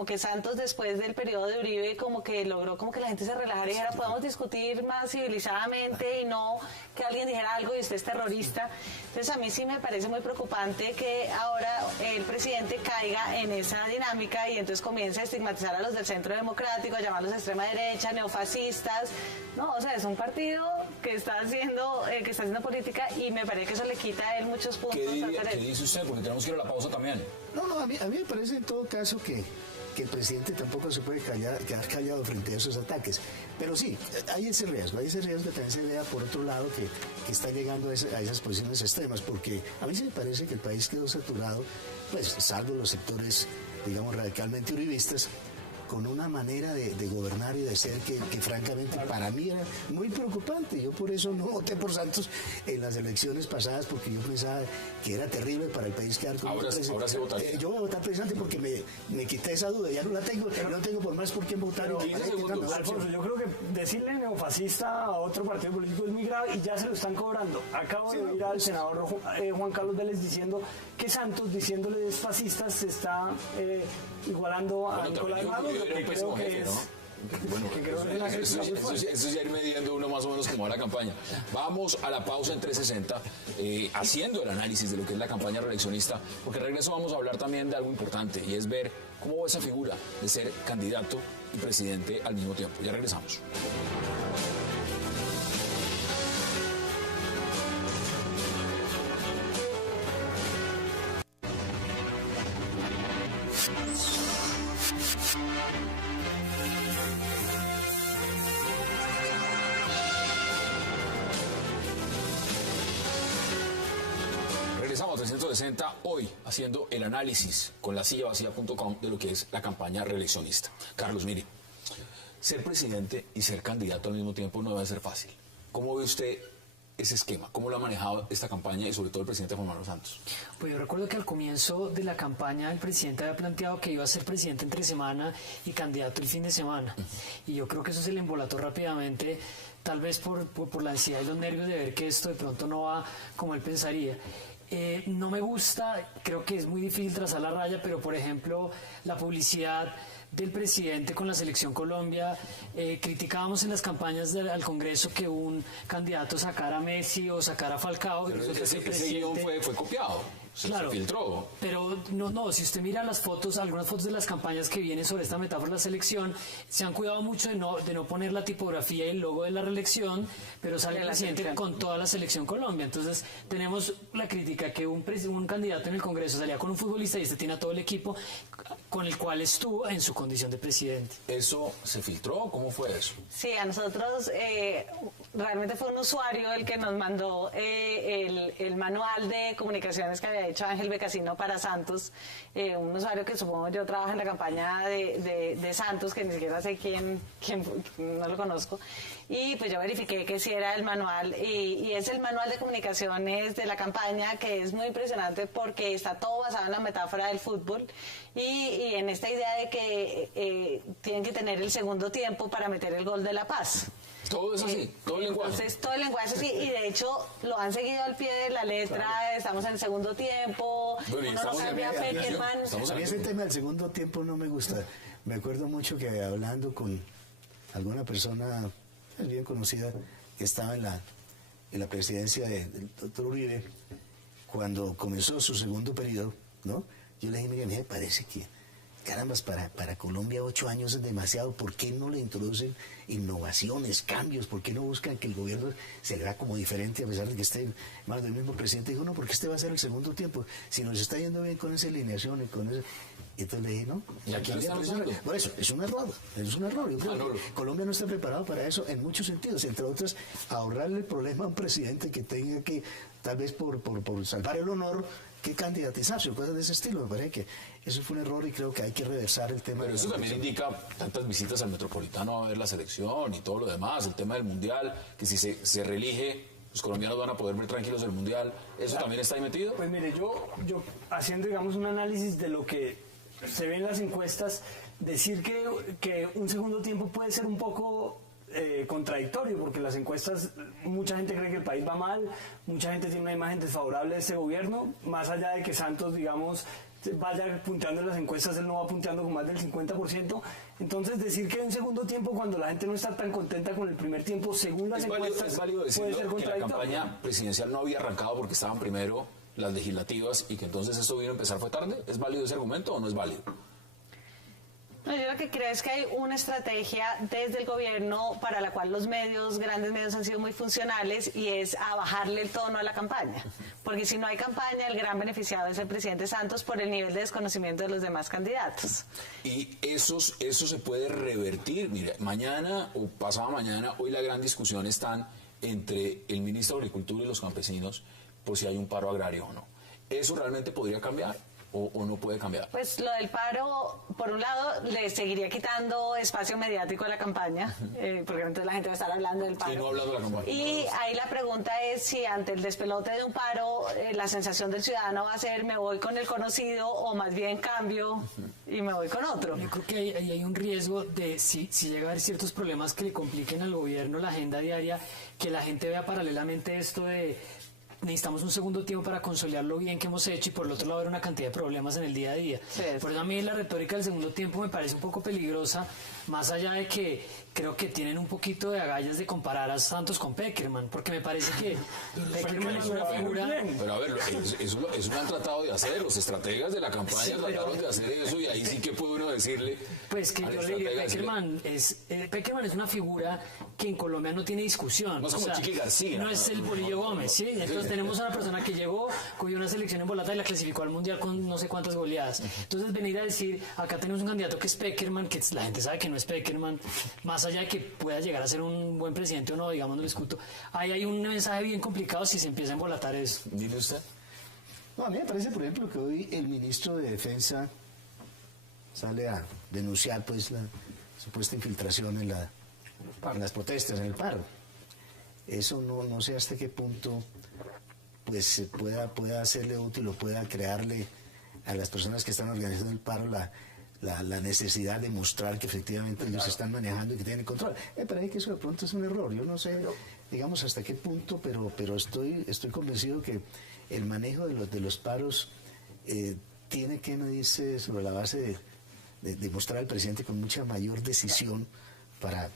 que Santos, después del periodo de Uribe, como que logró como que la gente se relajara y dijera, podemos discutir más civilizadamente y no que alguien dijera algo y usted es terrorista. Entonces a mí sí me parece muy preocupante que ahora el presidente caiga en esa dinámica y entonces comience a estigmatizar a los del centro democrático, a llamarlos de extrema derecha, neofascistas. No, o sea, es un partido que está haciendo política y me parece que eso le quita a él muchos puntos. ¿Qué dice usted? Porque tenemos que ir a la pausa también. No, a mí me parece en todo caso que el presidente tampoco se puede quedar callado frente a esos ataques. Pero sí, hay ese riesgo que también se vea por otro lado que está llegando a esas posiciones extremas, porque a mí sí me parece que el país quedó saturado, pues salvo los sectores, digamos, radicalmente uribistas, con una manera de gobernar y de ser que francamente para mí era muy preocupante. Yo por eso no voté por Santos en las elecciones pasadas, porque yo pensaba que era terrible para el país quedar con ahora sí votaría. Yo voy a votar precisamente porque me quité esa duda, ya no la tengo, no tengo por más por quién votar. Alfonso, yo creo que decirle neofascista a otro partido político es muy grave y ya se lo están cobrando. Acabo de oír al senador Juan Carlos Vélez diciendo que Santos, diciénole fascistas, se está igualando a Nicolás Maduro. cambio era un que pésimo creo que jefe, es... ¿no? Bueno, que creo que es la que eso está muy fuerte. es ya ir midiendo uno más o menos cómo va la campaña. Vamos a la pausa en 360, haciendo el análisis de lo que es la campaña reeleccionista, porque de regreso vamos a hablar también de algo importante, y es ver cómo va esa figura de ser candidato y presidente al mismo tiempo. Ya regresamos. Regresamos a 360 hoy haciendo el análisis con lasillavacía.com de lo que es la campaña reeleccionista. Carlos, mire, ser presidente y ser candidato al mismo tiempo no debe ser fácil. ¿Cómo ve usted ese esquema? ¿Cómo lo ha manejado esta campaña y sobre todo el presidente Juan Manuel Santos? Pues yo recuerdo que al comienzo de la campaña el presidente había planteado que iba a ser presidente entre semana y candidato el fin de semana. Y yo creo que eso se le embolató rápidamente, tal vez por la ansiedad y los nervios de ver que esto de pronto no va como él pensaría. No me gusta, creo que es muy difícil trazar la raya, pero por ejemplo la publicidad del presidente con la Selección Colombia, criticábamos en las campañas al Congreso que un candidato sacara a Messi o sacara a Falcao. Pero ese guión fue copiado, claro, se filtró. Pero no, si usted mira las fotos, algunas fotos de las campañas que vienen sobre esta metáfora de la selección, se han cuidado mucho de no poner la tipografía y el logo de la reelección, pero sale el presidente con toda la Selección Colombia. Entonces tenemos la crítica que un candidato en el Congreso salía con un futbolista y este tiene a todo el equipo con el cual estuvo en su condición de presidente. ¿Eso se filtró? ¿Cómo fue eso? Sí, a nosotros realmente fue un usuario el que nos mandó el manual de comunicaciones que había hecho Ángel Becasino para Santos, un usuario que supongo yo trabaja en la campaña de Santos, que ni siquiera sé quién, no lo conozco, y pues yo verifiqué que sí era el manual, y es el manual de comunicaciones de la campaña, que es muy impresionante porque está todo basado en la metáfora del fútbol y en esta idea de que tienen que tener el segundo tiempo para meter el gol de la paz. Todo es así, todo el lenguaje. Entonces, todo el lenguaje es así, y de hecho lo han seguido al pie de la letra. Claro. Estamos en el segundo tiempo, bueno, uno no cambia a Peckerman. A mí ese tema del segundo tiempo no me gusta. Me acuerdo mucho que hablando con alguna persona bien conocida que estaba en la presidencia del doctor Uribe, cuando comenzó su segundo periodo, ¿no? Yo le dije, mire, me parece que carambas, para Colombia 8 años es demasiado. ¿Por qué no le introducen innovaciones, cambios? ¿Por qué no buscan que el gobierno se vea como diferente a pesar de que esté en manos del mismo presidente? Dijo, no, porque este va a ser el segundo tiempo. Si nos está yendo bien con esa alineación y con eso... Y entonces le dije, no. ¿Y aquí lo estamos haciendo? Por eso, es un error. Yo creo que Colombia no está preparado para eso en muchos sentidos. Entre otros, ahorrarle el problema a un presidente que tenga que, tal vez por salvar el honor, que candidatizarse o cosas de ese estilo. Me parece que eso fue un error y creo que hay que reversar el tema. Pero eso también indica tantas visitas al Metropolitano a ver la selección y todo lo demás, el tema del Mundial, que si se reelige, los colombianos van a poder ver tranquilos el Mundial. ¿Eso también está ahí metido? Pues mire, yo haciendo, digamos, un análisis de lo que se ve en las encuestas, decir que un segundo tiempo puede ser un poco contradictorio, porque las encuestas, mucha gente cree que el país va mal, mucha gente tiene una imagen desfavorable de este gobierno, más allá de que Santos, digamos, vaya punteando en las encuestas, él no va punteando con más del 50%. Entonces, decir que un segundo tiempo, cuando la gente no está tan contenta con el primer tiempo, según las encuestas, es válido puede ser decirlo que la contradictorio. campaña presidencial no había arrancado porque estaban primero las legislativas y que entonces esto vino a empezar fue tarde. ¿Es válido ese argumento o no es válido? No, yo lo que creo es que hay una estrategia desde el gobierno para la cual los grandes medios han sido muy funcionales, y es a bajarle el tono a la campaña. Porque si no hay campaña, el gran beneficiado es el presidente Santos por el nivel de desconocimiento de los demás candidatos. Y eso se puede revertir. Mire, mañana o pasado mañana, hoy la gran discusión está entre el ministro de Agricultura y los campesinos por si hay un paro agrario o no. ¿Eso realmente podría cambiar? ¿O no puede cambiar? Pues lo del paro, por un lado, le seguiría quitando espacio mediático a la campaña, porque entonces la gente va a estar hablando del paro. Sí, no hablando de la campaña. Y ahí la pregunta es si ante el despelote de un paro, la sensación del ciudadano va a ser me voy con el conocido o más bien cambio y me voy con otro. Yo creo que ahí hay un riesgo de si llega a haber ciertos problemas que le compliquen al gobierno la agenda diaria, que la gente vea paralelamente esto de necesitamos un segundo tiempo para consolidar lo bien que hemos hecho y por el otro lado haber una cantidad de problemas en el día a día. Sí. Por eso a mí la retórica del segundo tiempo me parece un poco peligrosa, más allá de que creo que tienen un poquito de agallas de comparar a Santos con Pekerman, porque me parece que Pekerman es una figura... Pero a ver, eso lo han tratado de hacer, los estrategas de la campaña Sí, pero- trataron de hacer eso y ahí sí que puede uno decirle... Pues que al yo le diría, estratega, decirle, Pekerman es una figura que en Colombia no tiene discusión. No es como Chiqui García, No es el Bolillo Gómez, ¿sí? Entonces tenemos a una persona que llegó, cogió una selección en volata y la clasificó al Mundial con no sé cuántas goleadas. Entonces venir a decir, acá tenemos un candidato que es Pekerman, que la gente sabe que no es Pekerman, más allá de que pueda llegar a ser un buen presidente o no, digamos, no le discuto. Ahí hay un mensaje bien complicado si se empieza a embolatar eso. Dile usted. No, a mí me parece, por ejemplo, que hoy el ministro de Defensa sale a denunciar pues la supuesta infiltración en las protestas, en el paro. Eso no sé hasta qué punto pues pueda hacerle útil o pueda crearle a las personas que están organizando el paro la necesidad de mostrar que efectivamente ellos están manejando y que tienen control. Me parece que eso de pronto es un error. Yo no sé, digamos, hasta qué punto, pero estoy convencido que el manejo de los paros tiene que medirse sobre la base de mostrar al presidente con mucha mayor decisión para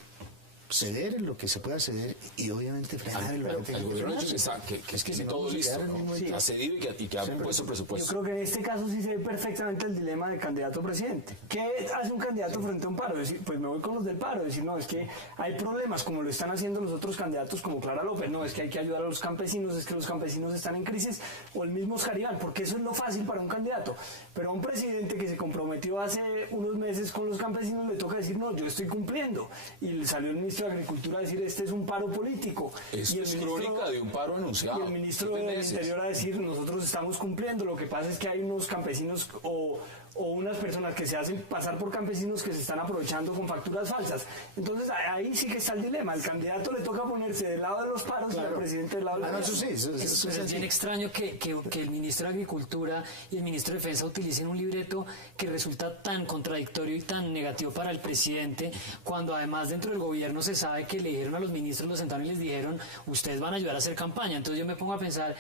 ceder en lo que se pueda ceder y obviamente frenar en lo que tenga El que gobierno ha dicho frenarse. que si tiene no, todo vamos a listo, quedar en el mismo ¿no? sitio. Ha cedido y que ha puesto Yo presupuesto. creo que en este caso sí se ve perfectamente el dilema del candidato a presidente. ¿Qué hace un candidato frente a un paro? Decir, pues me voy con los del paro. Decir, no, es que hay problemas como lo están haciendo los otros candidatos como Clara López. No, es que hay que ayudar a los campesinos, es que los campesinos están en crisis. O el mismo Oscar Iván, porque eso es lo fácil para un candidato. Pero a un presidente que se comprometió hace unos meses con los campesinos le toca decir, no, yo estoy cumpliendo. Y le salió el ministro de Agricultura a decir, este es un paro político. Esto Y el es ministro- crónica de un paro anunciado. y el ministro 7 del meses. Interior a decir, nosotros estamos cumpliendo, lo que pasa es que hay unos campesinos o unas personas que se hacen pasar por campesinos que se están aprovechando con facturas falsas. Entonces ahí sí que está el dilema, al candidato le toca ponerse del lado de los paros y al presidente del lado de Ah, los no, eso paros. sí, eso Pero es es bien así. extraño que el ministro de Agricultura y el ministro de Defensa utilicen un libreto que resulta tan contradictorio y tan negativo para el presidente, cuando además dentro del gobierno se sabe que le dijeron a los ministros, los sentaron y les dijeron, ustedes van a ayudar a hacer campaña. Entonces yo me pongo a pensar,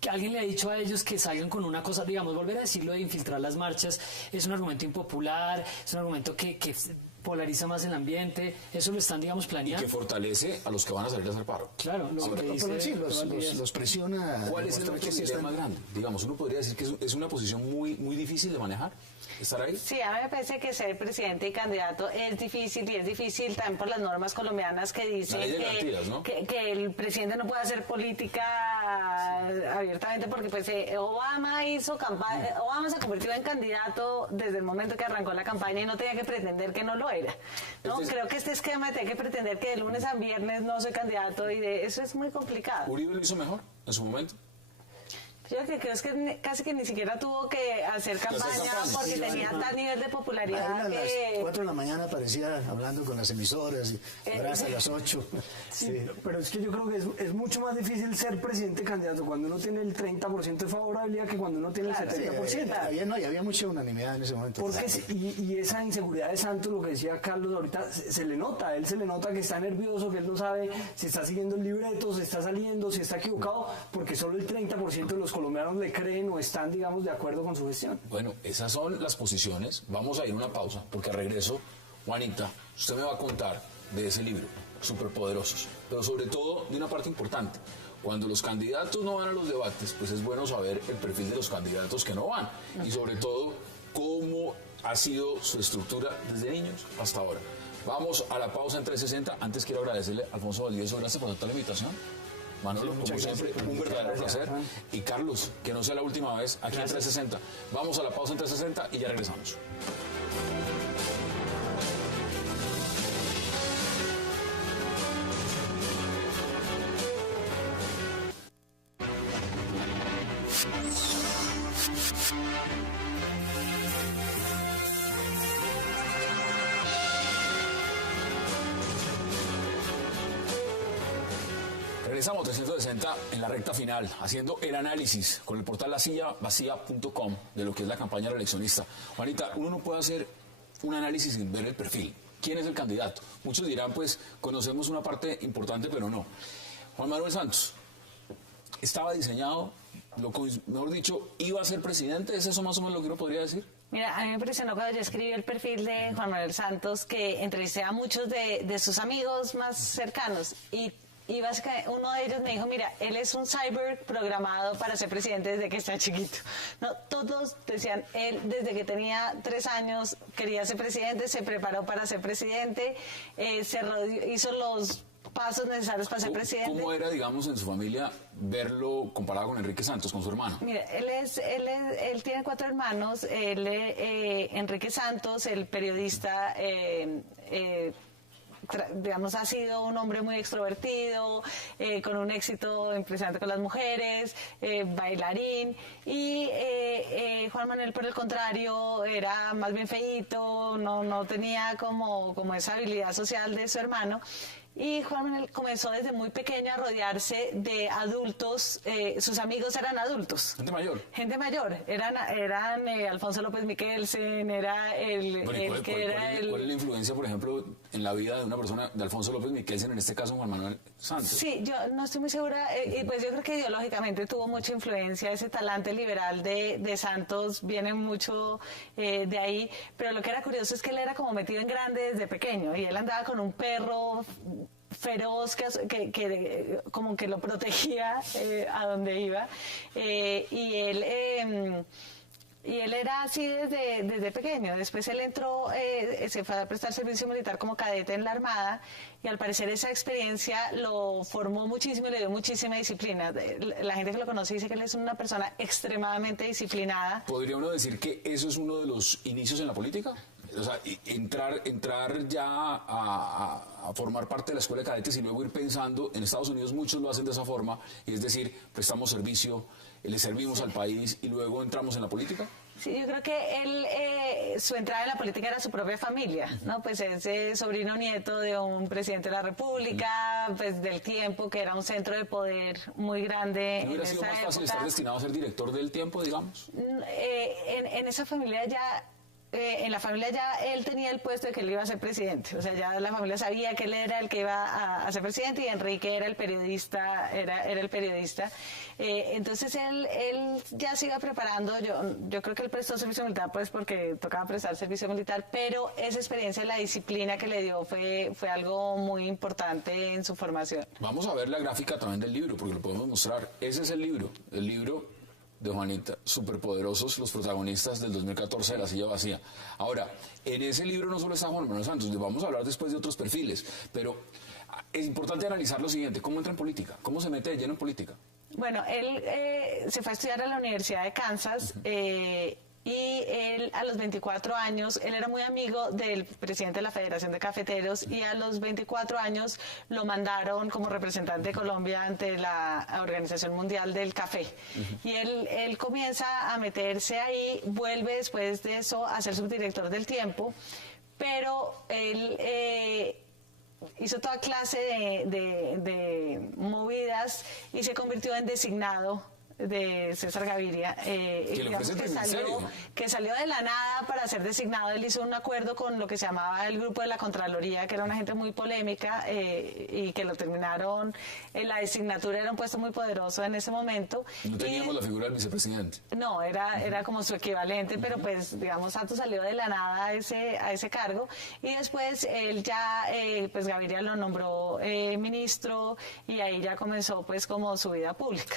que alguien le ha dicho a ellos que salgan con una cosa, digamos, volver a decirlo de infiltrar las marchas, es un argumento impopular, es un argumento que polariza más el ambiente, eso lo están, digamos, Y planeando. que fortalece a los que van a salir a hacer paro. Claro, lo Ahora, que Pero dice sí, Tomás Díaz. los presiona. ¿Cuál es el demostrar otro que sí dilema están- más grande? Digamos, uno podría decir que es una posición muy difícil de manejar, estar ahí. Sí, a mí me parece que ser presidente y candidato es difícil y es difícil también por las normas colombianas que dicen La ley de garantías, ¿no? que el presidente no puede hacer política abiertamente porque pues Obama hizo campaña, Obama se convirtió en candidato desde el momento que arrancó la campaña y no tenía que pretender que no lo era. ¿no? Este es- Creo que este esquema de tener que pretender que de lunes a viernes no soy candidato y de eso es muy complicado. Uribe lo hizo mejor en su momento. Yo creo es que casi que ni siquiera tuvo que hacer campaña campaña, porque sí, tenía tal nivel de A popularidad las que... 4 de la mañana aparecía hablando con las emisoras y ahora hasta las 8. Sí, pero es que yo creo que es mucho más difícil ser presidente candidato cuando uno tiene el 30% de favorabilidad que cuando uno tiene el Claro, 70%. Había mucha unanimidad en ese momento. Porque y esa inseguridad de Santos, lo que decía Carlos ahorita, se le nota, a él se le nota que está nervioso, que él no sabe si está siguiendo el libreto, si está saliendo, si está equivocado, porque solo el 30% de los colombianos le creen o están, digamos, de acuerdo con su gestión. Bueno, esas son las posiciones. Vamos a ir a una pausa, porque a regreso, Juanita, usted me va a contar de ese libro, Superpoderosos, pero sobre todo de una parte importante. Cuando los candidatos no van a los debates, pues es bueno saber el perfil de los candidatos que no van y sobre todo cómo ha sido su estructura desde niños hasta ahora. Vamos a la pausa en 360. Antes quiero agradecerle a Alfonso Valdivieso, gracias por aceptar la invitación. Manolo, como muchas siempre, gracias por un verdadero invitarme. placer. Y Carlos, que no sea la última vez aquí en 360. Vamos a la pausa en 360 y ya regresamos. Regresamos 360 en la recta final, haciendo el análisis con el portal lasillavacía.com de lo que es la campaña reeleccionista. Juanita, uno no puede hacer un análisis sin ver el perfil. ¿Quién es el candidato? Muchos dirán, pues, conocemos una parte importante, pero no. Juan Manuel Santos, estaba diseñado, mejor dicho, iba a ser presidente. ¿Es eso más o menos lo que uno podría decir? Mira, a mí me impresionó cuando yo escribí el perfil de Juan Manuel Santos, que entrevisté a muchos de sus amigos más cercanos y básicamente uno de ellos me dijo, mira, él es un cyborg programado para ser presidente desde que está chiquito. No, todos decían, él desde que tenía 3 años quería ser presidente, se preparó para ser presidente, hizo los pasos necesarios para ser presidente. ¿Cómo era, digamos, en su familia verlo comparado con Enrique Santos, con su hermano? Mira, él tiene 4 hermanos. Enrique Santos, el periodista, digamos, ha sido un hombre muy extrovertido, con un éxito impresionante con las mujeres, bailarín, y Juan Manuel, por el contrario, era más bien feíto, no tenía como esa habilidad social de su hermano. Y Juan Manuel comenzó desde muy pequeño a rodearse de adultos, sus amigos eran adultos. Gente mayor. Gente mayor, eran Alfonso López Miquelsen, era ¿Cuál es la influencia, por ejemplo, en la vida de una persona, de Alfonso López Miquelsen, en este caso Juan Manuel Santos? Sí, yo no estoy muy segura, y pues yo creo que ideológicamente tuvo mucha influencia, ese talante liberal de Santos viene mucho de ahí, pero lo que era curioso es que él era como metido en grande desde pequeño, y él andaba con un perro feroz que como que lo protegía a donde iba, y él era así desde pequeño. Después él entró, se fue a prestar servicio militar como cadete en la Armada, y al parecer esa experiencia lo formó muchísimo y le dio muchísima disciplina. La gente que lo conoce dice que él es una persona extremadamente disciplinada. ¿Podría uno decir que eso es uno de los inicios en la política? O sea, entrar ya a formar parte de la escuela de cadetes y luego ir pensando, en Estados Unidos muchos lo hacen de esa forma, y es decir, prestamos servicio, le servimos al país y luego entramos en la política. Sí, yo creo que su entrada en la política era su propia familia, ¿no? Pues es sobrino nieto de un presidente de la República, pues del Tiempo, que era un centro de poder muy grande en esa época. ¿No hubiera sido más fácil estar destinado a ser director del Tiempo, digamos? En esa familia ya... en la familia ya él tenía el puesto de que él iba a ser presidente, o sea, ya la familia sabía que él era el que iba a ser presidente, y Enrique era el periodista, era el periodista. Entonces él ya se iba preparando. Yo creo que él prestó servicio militar pues porque tocaba prestar servicio militar, pero esa experiencia, la disciplina que le dio fue algo muy importante en su formación. Vamos a ver la gráfica también del libro, porque lo podemos mostrar. Ese es el libro de Juanita, Superpoderosos, los protagonistas del 2014 de La Silla Vacía. Ahora, en ese libro no solo está Juan Manuel Santos, vamos a hablar después de otros perfiles, pero es importante analizar lo siguiente: ¿cómo entra en política? ¿Cómo se mete de lleno en política? Bueno, él se fue a estudiar a la Universidad de Kansas, y él a los 24 años, él era muy amigo del presidente de la Federación de Cafeteros, y a los 24 años lo mandaron como representante de Colombia ante la Organización Mundial del Café. Y él comienza a meterse ahí, vuelve después de eso a ser subdirector del Tiempo, pero él... hizo toda clase de movidas y se convirtió en designado de César Gaviria, que salió de la nada para ser designado. Él hizo un acuerdo con lo que se llamaba el Grupo de la Contraloría, que era una gente muy polémica, y que lo terminaron. La designatura era un puesto muy poderoso en ese momento. No teníamos la figura del vicepresidente. No, era como su equivalente, pero pues digamos Santos salió de la nada a ese cargo, y después él ya, pues Gaviria lo nombró ministro, y ahí ya comenzó pues como su vida pública.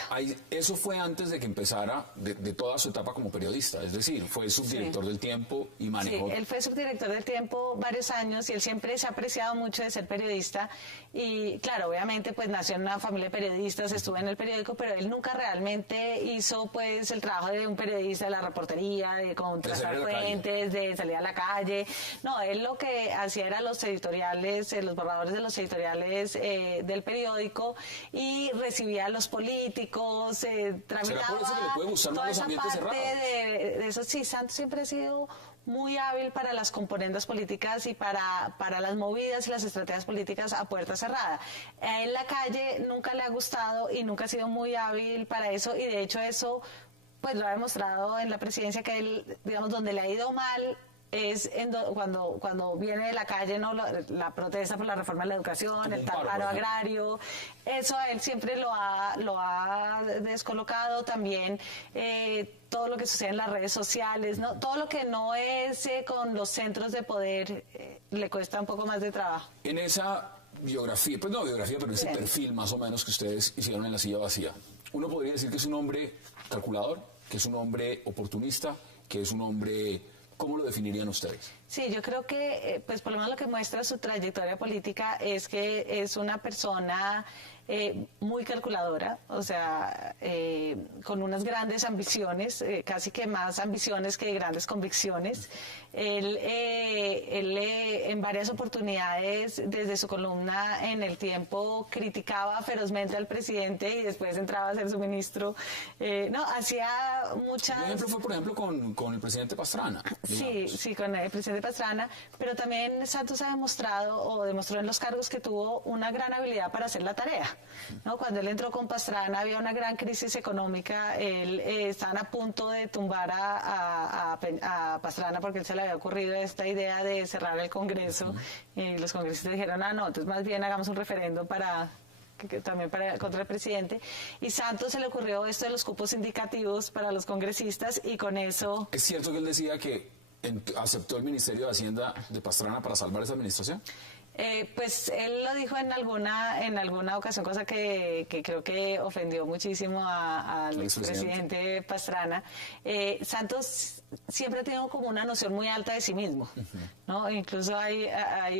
Eso fue antes de que empezara de toda su etapa como periodista, es decir, fue subdirector del Tiempo y manejó... Sí, él fue subdirector del Tiempo varios años, y él siempre se ha apreciado mucho de ser periodista, y claro, obviamente pues nació en una familia de periodistas, estuvo en el periódico, pero él nunca realmente hizo pues el trabajo de un periodista, de la reportería, de contrastar fuentes, de salir a la calle. No, él lo que hacía era los editoriales, los borradores de los editoriales del periódico, y recibía a los políticos, tramitaba toda esa parte de eso. Sí, Santos siempre ha sido muy hábil para las componendas políticas y para las movidas y las estrategias políticas a puerta cerrada. En la calle nunca le ha gustado y nunca ha sido muy hábil para eso, y de hecho eso pues lo ha demostrado en la presidencia, que él, digamos, donde le ha ido mal, cuando viene de la calle, ¿no? La protesta por la reforma de la educación, Como el un paro paro, agrario, eso a él siempre lo ha descolocado. También todo lo que sucede en las redes sociales, ¿no? Todo lo que no es con los centros de poder le cuesta un poco más de trabajo. En esa biografía, pues no biografía, pero ese perfil más o menos que ustedes hicieron en La Silla Vacía, uno podría decir que es un hombre calculador, que es un hombre oportunista, que es un hombre... ¿Cómo lo definirían ustedes? Sí, yo creo que, pues por lo menos lo que muestra su trayectoria política es que es una persona muy calculadora, o sea, con unas grandes ambiciones, casi que más ambiciones que grandes convicciones. Él en varias oportunidades, desde su columna en El Tiempo, criticaba ferozmente al presidente y después entraba a ser su ministro. No, hacía muchas... Un ejemplo fue, por ejemplo, con el presidente Pastrana. Sí, con el presidente Pastrana, pero también Santos ha demostrado, o demostró en los cargos que tuvo, una gran habilidad para hacer la tarea, ¿no? Cuando él entró con Pastrana había una gran crisis económica, estaban a punto de tumbar a Pastrana porque él se le había ocurrido esta idea de cerrar el Congreso, y los congresistas dijeron, no, entonces más bien hagamos un referendo también contra el presidente, y Santos se le ocurrió esto de los cupos indicativos para los congresistas, y con eso... ¿Es cierto que él decía que aceptó el Ministerio de Hacienda de Pastrana para salvar esa administración? Pues él lo dijo en alguna ocasión, cosa que creo que ofendió muchísimo al expresidente Pastrana. Cruz siempre ha tenido como una noción muy alta de sí mismo, ¿no? Incluso hay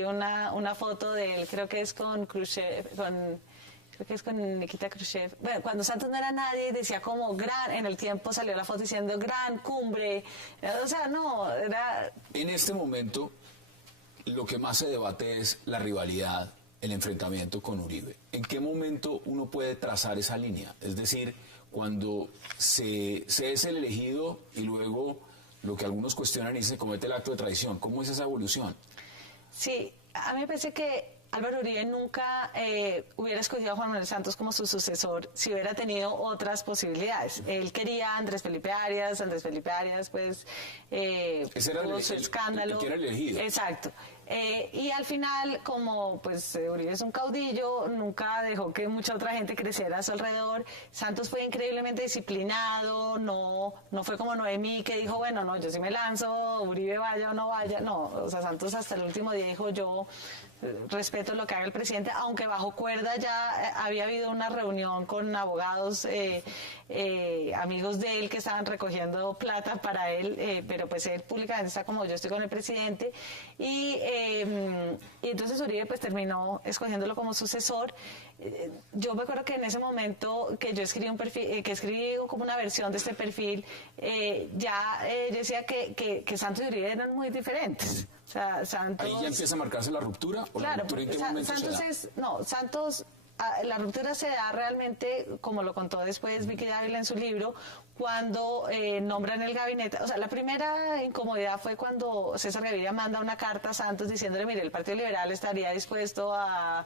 una foto de él, creo que es con Khrushchev, creo que es con Nikita Khrushchev. Bueno, cuando Santos no era nadie, decía como en El Tiempo salió la foto diciendo gran cumbre, o sea, no, era... En este momento, lo que más se debate es la rivalidad, el enfrentamiento con Uribe. ¿En qué momento uno puede trazar esa línea? Es decir, cuando se es el elegido y luego lo que algunos cuestionan y se comete el acto de traición. ¿Cómo es esa evolución? Sí, a mí me parece que Álvaro Uribe nunca hubiera escogido a Juan Manuel Santos como su sucesor si hubiera tenido otras posibilidades. Él quería a Andrés Felipe Arias pues ese era tuvo su escándalo. El que era el elegido. Exacto. Y al final, como pues Uribe es un caudillo, nunca dejó que mucha otra gente creciera a su alrededor. Santos fue increíblemente disciplinado, no fue como Noemí que dijo, bueno, no, yo sí me lanzo, Uribe vaya o no vaya. No, o sea, Santos hasta el último día dijo, yo respeto lo que haga el presidente, aunque bajo cuerda ya había habido una reunión con abogados, amigos de él que estaban recogiendo plata para él, pero pues él públicamente está como yo estoy con el presidente, y entonces Uribe pues terminó escogiéndolo como sucesor. Yo me acuerdo que en ese momento que yo escribí un perfil, que escribí como una versión de este perfil, yo decía que Santos y Uribe eran muy diferentes. O sea, Santos... ¿Ahí ya empieza a marcarse la ruptura? ¿O claro, la ruptura en qué momento Santos, la ruptura se da realmente, como lo contó después Vicky Dávila en su libro, cuando nombran el gabinete. O sea, la primera incomodidad fue cuando César Gaviria manda una carta a Santos diciéndole, mire, el Partido Liberal estaría dispuesto a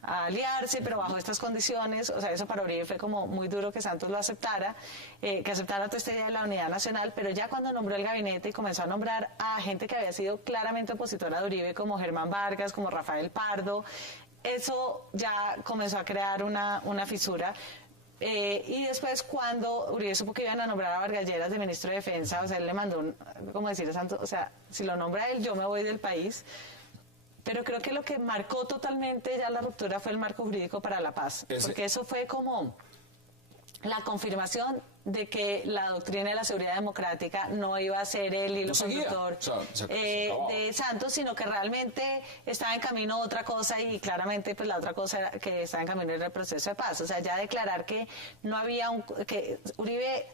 aliarse, pero bajo estas condiciones. O sea, eso para Uribe fue como muy duro que Santos lo aceptara, que aceptara toda esta idea de la unidad nacional, pero ya cuando nombró el gabinete y comenzó a nombrar a gente que había sido claramente opositora de Uribe, como Germán Vargas, como Rafael Pardo, eso ya comenzó a crear una fisura. Y después cuando Uribe supo que iban a nombrar a Vargas Lleras de ministro de Defensa, o sea, él le mandó, como decir a Santos, o sea, si lo nombra él, yo me voy del país. Pero creo que lo que marcó totalmente ya la ruptura fue el marco jurídico para la paz. Porque eso fue como la confirmación de que la doctrina de la seguridad democrática no iba a ser el hilo conductor de Santos, sino que realmente estaba en camino a otra cosa, y claramente pues la otra cosa que estaba en camino era el proceso de paz. O sea, ya declarar que no había que Uribe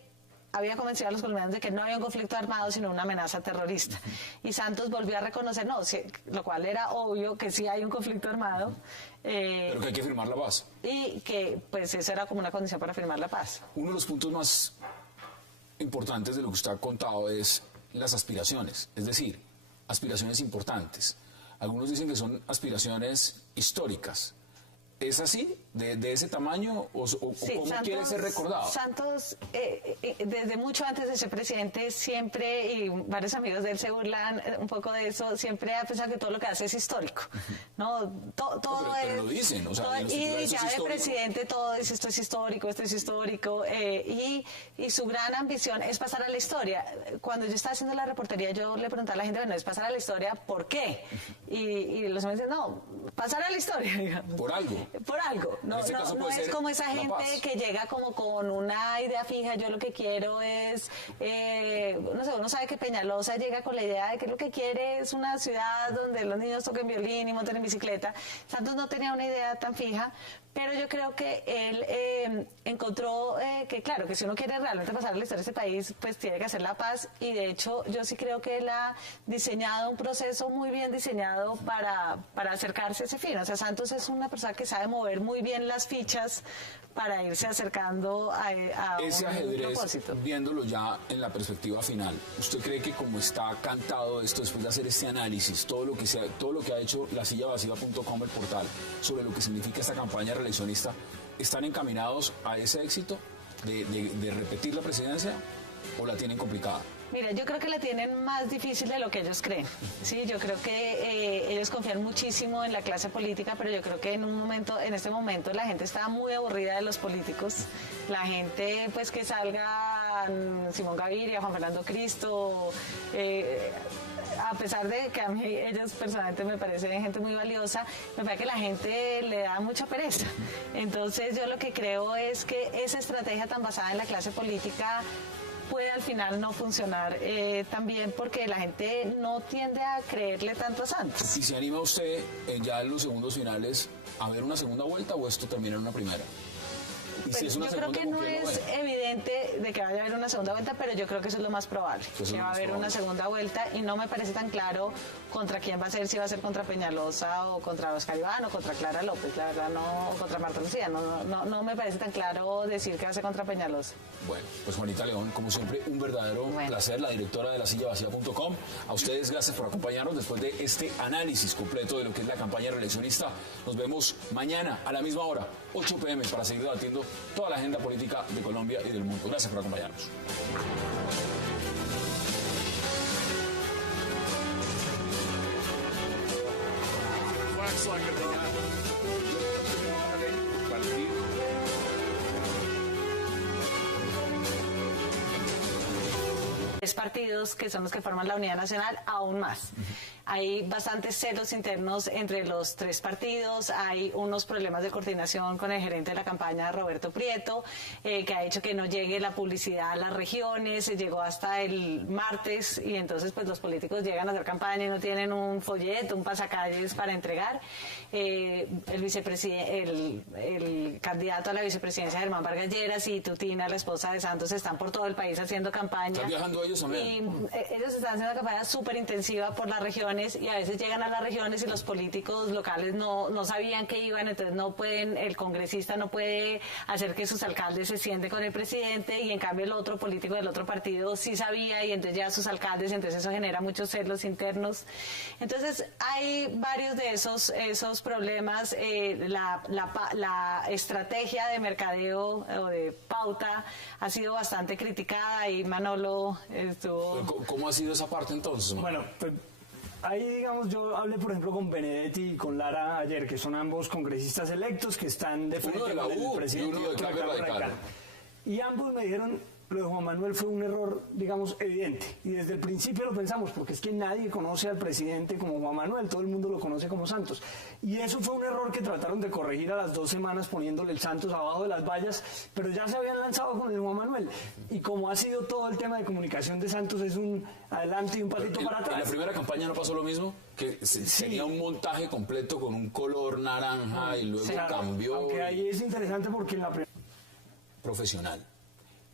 había convencido a los colombianos de que no había un conflicto armado, sino una amenaza terrorista. Y Santos volvió a reconocer, lo cual era obvio que sí hay un conflicto armado. Pero que hay que firmar la paz. Y que pues eso era como una condición para firmar la paz. Uno de los puntos más importantes de lo que usted ha contado es las aspiraciones, es decir, aspiraciones importantes. Algunos dicen que son aspiraciones históricas. ¿Es así? ¿De ese tamaño? ¿O Sí, cómo Santos, quiere ser recordado? Santos, desde mucho antes de ser presidente, siempre, y varios amigos de él se burlan un poco de eso, siempre ha pensado que todo lo que hace es histórico. ¿No? Pero lo dicen, o sea, todo, en los y titulares ya es de histórico. presidente todo dice esto es histórico, y su gran ambición es pasar a la historia. Cuando yo estaba haciendo la reportería, yo le preguntaba a la gente, bueno, es pasar a la historia, ¿por qué? Y los hombres dicen, no, pasar a la historia, digamos. Por algo. Por algo. No, En este caso no puede es ser como esa la gente paz. que llega como con una idea fija. Yo lo que quiero es, no sé, uno sabe que Peñalosa llega con la idea de que lo que quiere es una ciudad donde los niños toquen violín y monten en bicicleta. Santos no tenía una idea tan fija, pero yo creo que él encontró que, claro, que si uno quiere realmente pasar a la historia de este país, pues tiene que hacer la paz. Y de hecho, yo sí creo que él ha diseñado un proceso muy bien diseñado para acercarse a ese fin. O sea, Santos es una persona que sabe mover muy bien las fichas para irse acercando a Ese un ajedrez, propósito. viéndolo ya en la perspectiva final, ¿usted cree que como está cantado esto, después de hacer este análisis, todo lo que ha hecho lasillavacía.com, el portal, sobre lo que significa esta campaña reeleccionista, están encaminados a ese éxito de repetir la presidencia o la tienen complicada? Mira, yo creo que la tienen más difícil de lo que ellos creen. Sí, yo creo que ellos confían muchísimo en la clase política, pero yo creo que en este momento la gente está muy aburrida de los políticos. La gente, pues, que salga Simón Gaviria, Juan Fernando Cristo, a pesar de que a mí ellos personalmente me parecen gente muy valiosa, me parece que la gente le da mucha pereza. Entonces yo lo que creo es que esa estrategia tan basada en la clase política puede al final no funcionar también porque la gente no tiende a creerle tanto a Santos. ¿Y se anima usted ya en los segundos finales a ver una segunda vuelta o esto termina en una primera? ¿Y si es una Yo creo segunda, que con no quién lo es ve? evidente de que vaya a haber una segunda vuelta, pero yo creo que eso es lo más probable, Eso es que lo va a más haber probable. una segunda vuelta y no me parece tan claro contra quién va a ser, si va a ser contra Peñalosa o contra Oscar Iván o contra Clara López, la verdad no, o contra Marta Lucía, no me parece tan claro decir que va a ser contra Peñalosa. Bueno, pues Juanita León, como siempre, un verdadero placer, la directora de lasillavacía.com. A ustedes, gracias por acompañarnos después de este análisis completo de lo que es la campaña reeleccionista. Nos vemos mañana a la misma hora, 8 p.m., para seguir debatiendo toda la agenda política de Colombia y del mundo. Gracias por acompañarnos. Tres partidos que son los que forman la Unidad Nacional, aún más. Hay bastantes celos internos entre los tres partidos, hay unos problemas de coordinación con el gerente de la campaña, Roberto Prieto, que ha hecho que no llegue la publicidad a las regiones, se llegó hasta el martes y entonces pues los políticos llegan a hacer campaña y no tienen un folleto, un pasacalles para entregar. El candidato a la vicepresidencia, Germán Vargas Lleras, y Tutina, la esposa de Santos, están por todo el país haciendo campaña. ¿Están viajando ellos también? Y ellos están haciendo una campaña súper intensiva por las regiones y a veces llegan a las regiones y los políticos locales no sabían que iban, entonces no pueden, el congresista no puede hacer que sus alcaldes se sienten con el presidente y en cambio el otro político del otro partido sí sabía y entonces ya sus alcaldes, entonces eso genera muchos celos internos. Entonces hay varios de esos problemas. La estrategia de mercadeo o de pauta ha sido bastante criticada y Manolo estuvo... ¿Cómo ha sido esa parte entonces? Bueno, pues ahí, digamos, yo hablé, por ejemplo, con Benedetti y con Lara ayer, que son ambos congresistas electos que están de frente Uno de la con el U presidente y uno de otro Cambio Radical. Y ambos me dijeron, lo de Juan Manuel fue un error, digamos, evidente. Y desde el principio lo pensamos, porque es que nadie conoce al presidente como Juan Manuel, todo el mundo lo conoce como Santos. Y eso fue un error que trataron de corregir a las 2 semanas poniéndole el Santos abajo de las vallas, pero ya se habían lanzado con el Juan Manuel. Y como ha sido todo el tema de comunicación de Santos, es un adelante y un pasito para atrás. ¿En la primera campaña no pasó lo mismo? Que tenía un montaje completo con un color naranja y luego Claro, cambió. aunque ahí es interesante porque en la primera... Profesional.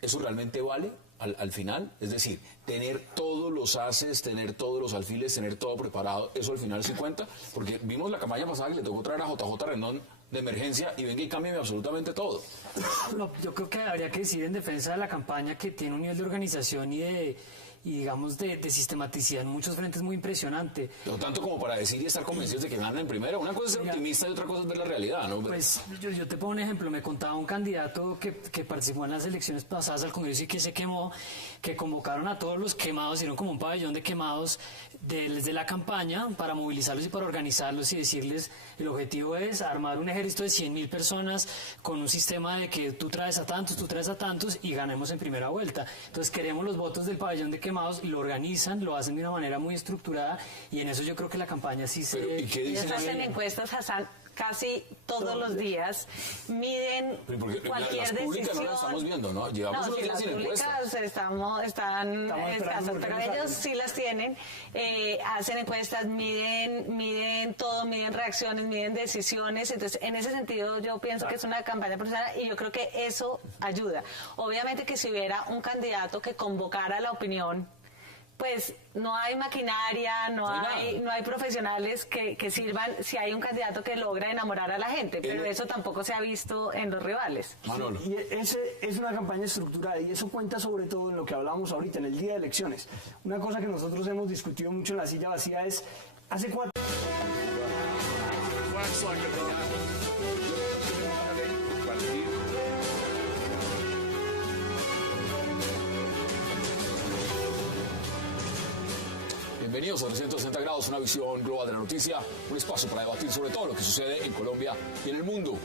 ¿Eso realmente vale al final? Es decir, tener todos los ases, tener todos los alfiles, tener todo preparado, ¿eso al final sí cuenta? Porque vimos la campaña pasada que le tocó traer a JJ Rendón de emergencia y venga y cámbiame absolutamente todo. No, yo creo que habría que decir en defensa de la campaña que tiene un nivel de organización y digamos de sistematicidad en muchos frentes muy impresionante. No tanto como para decir y estar convencidos de que ganan en primera. Una cosa es ser optimista y otra cosa es ver la realidad, ¿no? Pues yo te pongo un ejemplo. Me contaba un candidato que participó en las elecciones pasadas al Congreso y que se quemó, que convocaron a todos los quemados, hicieron como un pabellón de quemados desde la campaña para movilizarlos y para organizarlos y decirles el objetivo es armar un ejército de 100.000 personas con un sistema de que tú traes a tantos y ganemos en primera vuelta. Entonces queremos los votos del pabellón de quemados, lo organizan, lo hacen de una manera muy estructurada y en eso yo creo que la campaña sí se... Pero, ¿y qué dicen? Ellos hacen encuestas, Hassan, casi todos los días, miden cualquier las públicas decisión. no las estamos viendo, ¿no? Llevamos unos días las sin públicas encuestas. están escasas, pero ellos sí las tienen, hacen encuestas, miden todo, miden reacciones, miden decisiones, entonces en ese sentido yo pienso que es una campaña profesional y yo creo que eso ayuda. Obviamente que si hubiera un candidato que convocara la opinión, pues no hay maquinaria, no hay profesionales que sirvan si hay un candidato que logra enamorar a la gente, pero eso tampoco se ha visto en los rivales. Manolo. Y ese es una campaña estructurada y eso cuenta sobre todo en lo que hablábamos ahorita, en el día de elecciones. Una cosa que nosotros hemos discutido mucho en la silla vacía es, hace 4 Bienvenidos a 360 grados, una visión global de la noticia, un espacio para debatir sobre todo lo que sucede en Colombia y en el mundo.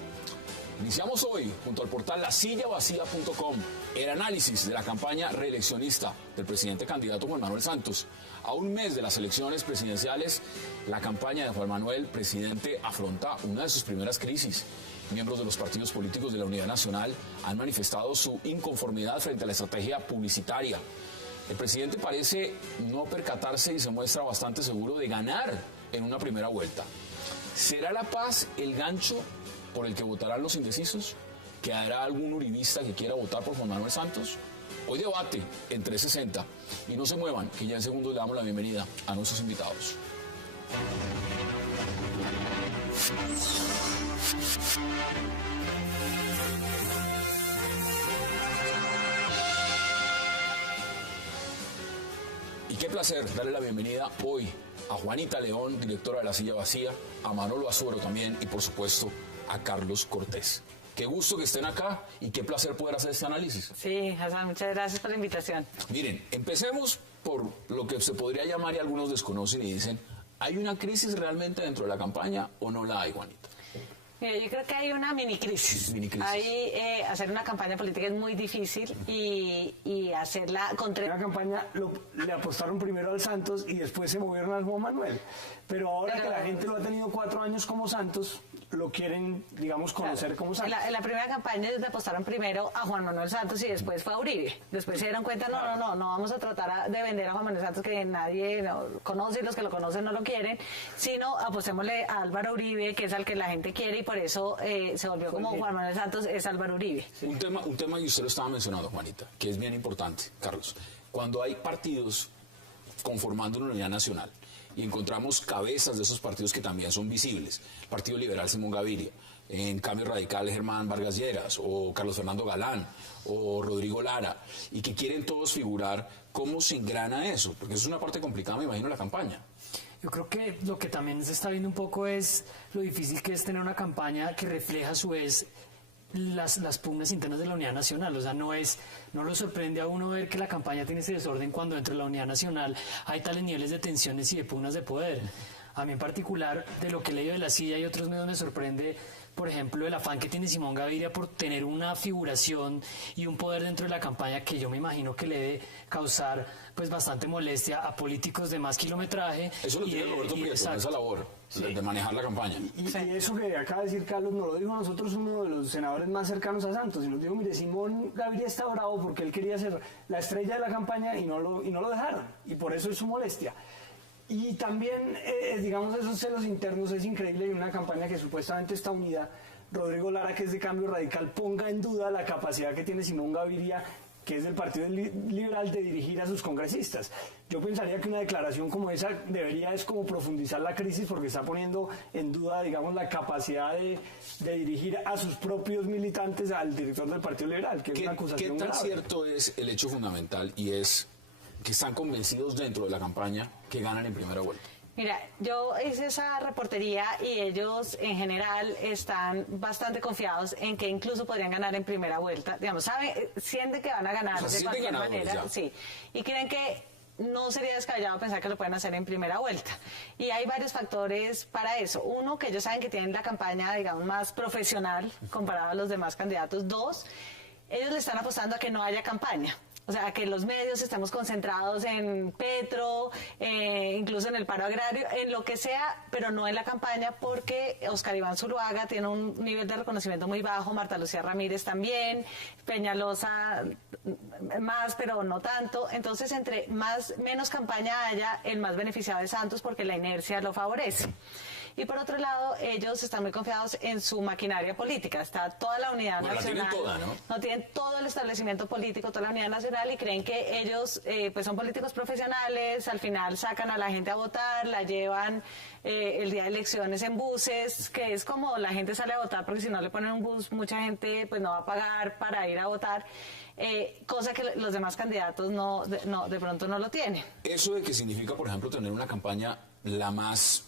Iniciamos hoy, junto al portal lasillavacía.com, el análisis de la campaña reeleccionista del presidente candidato Juan Manuel Santos. A un mes de las elecciones presidenciales, la campaña de Juan Manuel, presidente, afronta una de sus primeras crisis. Miembros de los partidos políticos de la Unidad Nacional han manifestado su inconformidad frente a la estrategia publicitaria. El presidente parece no percatarse y se muestra bastante seguro de ganar en una primera vuelta. ¿Será la paz el gancho por el que votarán los indecisos? ¿Quedará algún uribista que quiera votar por Juan Manuel Santos? Hoy debate en 360. Y no se muevan, que ya en segundos le damos la bienvenida a nuestros invitados. Y qué placer darle la bienvenida hoy a Juanita León, directora de La Silla Vacía, a Manolo Azuero también y por supuesto a Carlos Cortés. Qué gusto que estén acá y qué placer poder hacer este análisis. Sí, Hassan, muchas gracias por la invitación. Miren, empecemos por lo que se podría llamar y algunos desconocen y dicen, ¿hay una crisis realmente dentro de la campaña o no la hay, Juanita? Mira, yo creo que hay una mini crisis. Hacer una campaña política es muy difícil y hacerla contra... la campaña le apostaron primero al Santos y después se movieron al Juan Manuel. Pero ahora que la gente lo ha tenido 4 años como Santos, lo quieren, digamos, conocer como Santos. En la primera campaña le apostaron primero a Juan Manuel Santos y después fue a Uribe. Después se dieron cuenta, no vamos a tratar de vender a Juan Manuel Santos que nadie conoce y los que lo conocen no lo quieren, sino apostémosle a Álvaro Uribe, que es al que la gente quiere y por eso se volvió como Juan Manuel Santos, es Álvaro Uribe. Sí. Un tema y usted lo estaba mencionando, Juanita, que es bien importante, Carlos. Cuando hay partidos conformando una unidad nacional y encontramos cabezas de esos partidos que también son visibles, Partido Liberal Simón Gaviria, en Cambio Radical Germán Vargas Lleras, o Carlos Fernando Galán, o Rodrigo Lara, y que quieren todos figurar, ¿cómo se engrana eso? Porque eso es una parte complicada, me imagino, de la campaña. Yo creo que lo que también se está viendo un poco es lo difícil que es tener una campaña que refleja a su vez las pugnas internas de la Unidad Nacional. O sea, no lo sorprende a uno ver que la campaña tiene ese desorden cuando dentro de la Unidad Nacional hay tales niveles de tensiones y de pugnas de poder. A mí en particular, de lo que he leído de La Silla y otros medios, me sorprende, por ejemplo, el afán que tiene Simón Gaviria por tener una figuración y un poder dentro de la campaña que yo me imagino que le debe causar pues bastante molestia a políticos de más kilometraje. Eso lo tiene Roberto Prieto, esa labor de manejar la campaña. Y eso que acaba de decir Carlos, nos lo dijo a nosotros uno de los senadores más cercanos a Santos, y nos dijo, mire, Simón Gaviria está bravo porque él quería ser la estrella de la campaña y no lo dejaron, y por eso es su molestia. Y también, digamos, esos celos internos es increíble en una campaña que supuestamente está unida. Rodrigo Lara, que es de Cambio Radical, ponga en duda la capacidad que tiene Simón Gaviria, que es del Partido Liberal, de dirigir a sus congresistas. Yo pensaría que una declaración como esa es como profundizar la crisis, porque está poniendo en duda, digamos, la capacidad de dirigir a sus propios militantes al director del Partido Liberal, que es una acusación ¿Qué tan grave. cierto es el hecho fundamental y es que están convencidos dentro de la campaña que ganan en primera vuelta? Mira, yo hice esa reportería y ellos en general están bastante confiados en que incluso podrían ganar en primera vuelta. Digamos, sienten que van a ganar de cualquier manera, sí, y creen que no sería descabellado pensar que lo pueden hacer en primera vuelta. Y hay varios factores para eso. Uno, que ellos saben que tienen la campaña, digamos, más profesional comparado a los demás candidatos. Dos, ellos le están apostando a que no haya campaña. O sea, que los medios estamos concentrados en Petro, incluso en el paro agrario, en lo que sea, pero no en la campaña, porque Óscar Iván Zuluaga tiene un nivel de reconocimiento muy bajo, Marta Lucía Ramírez también, Peñalosa más, pero no tanto. Entonces, entre menos campaña haya, el más beneficiado es Santos, porque la inercia lo favorece. Y por otro lado, ellos están muy confiados en su maquinaria política. Está toda la unidad nacional. La tienen toda, ¿no? No tienen todo el establecimiento político, toda la unidad nacional, y creen que ellos pues son políticos profesionales. Al final sacan a la gente a votar, la llevan el día de elecciones en buses, que es como la gente sale a votar, porque si no le ponen un bus, mucha gente pues no va a pagar para ir a votar. Cosa que los demás candidatos de pronto no lo tienen. ¿Eso de qué significa, por ejemplo, tener una campaña la más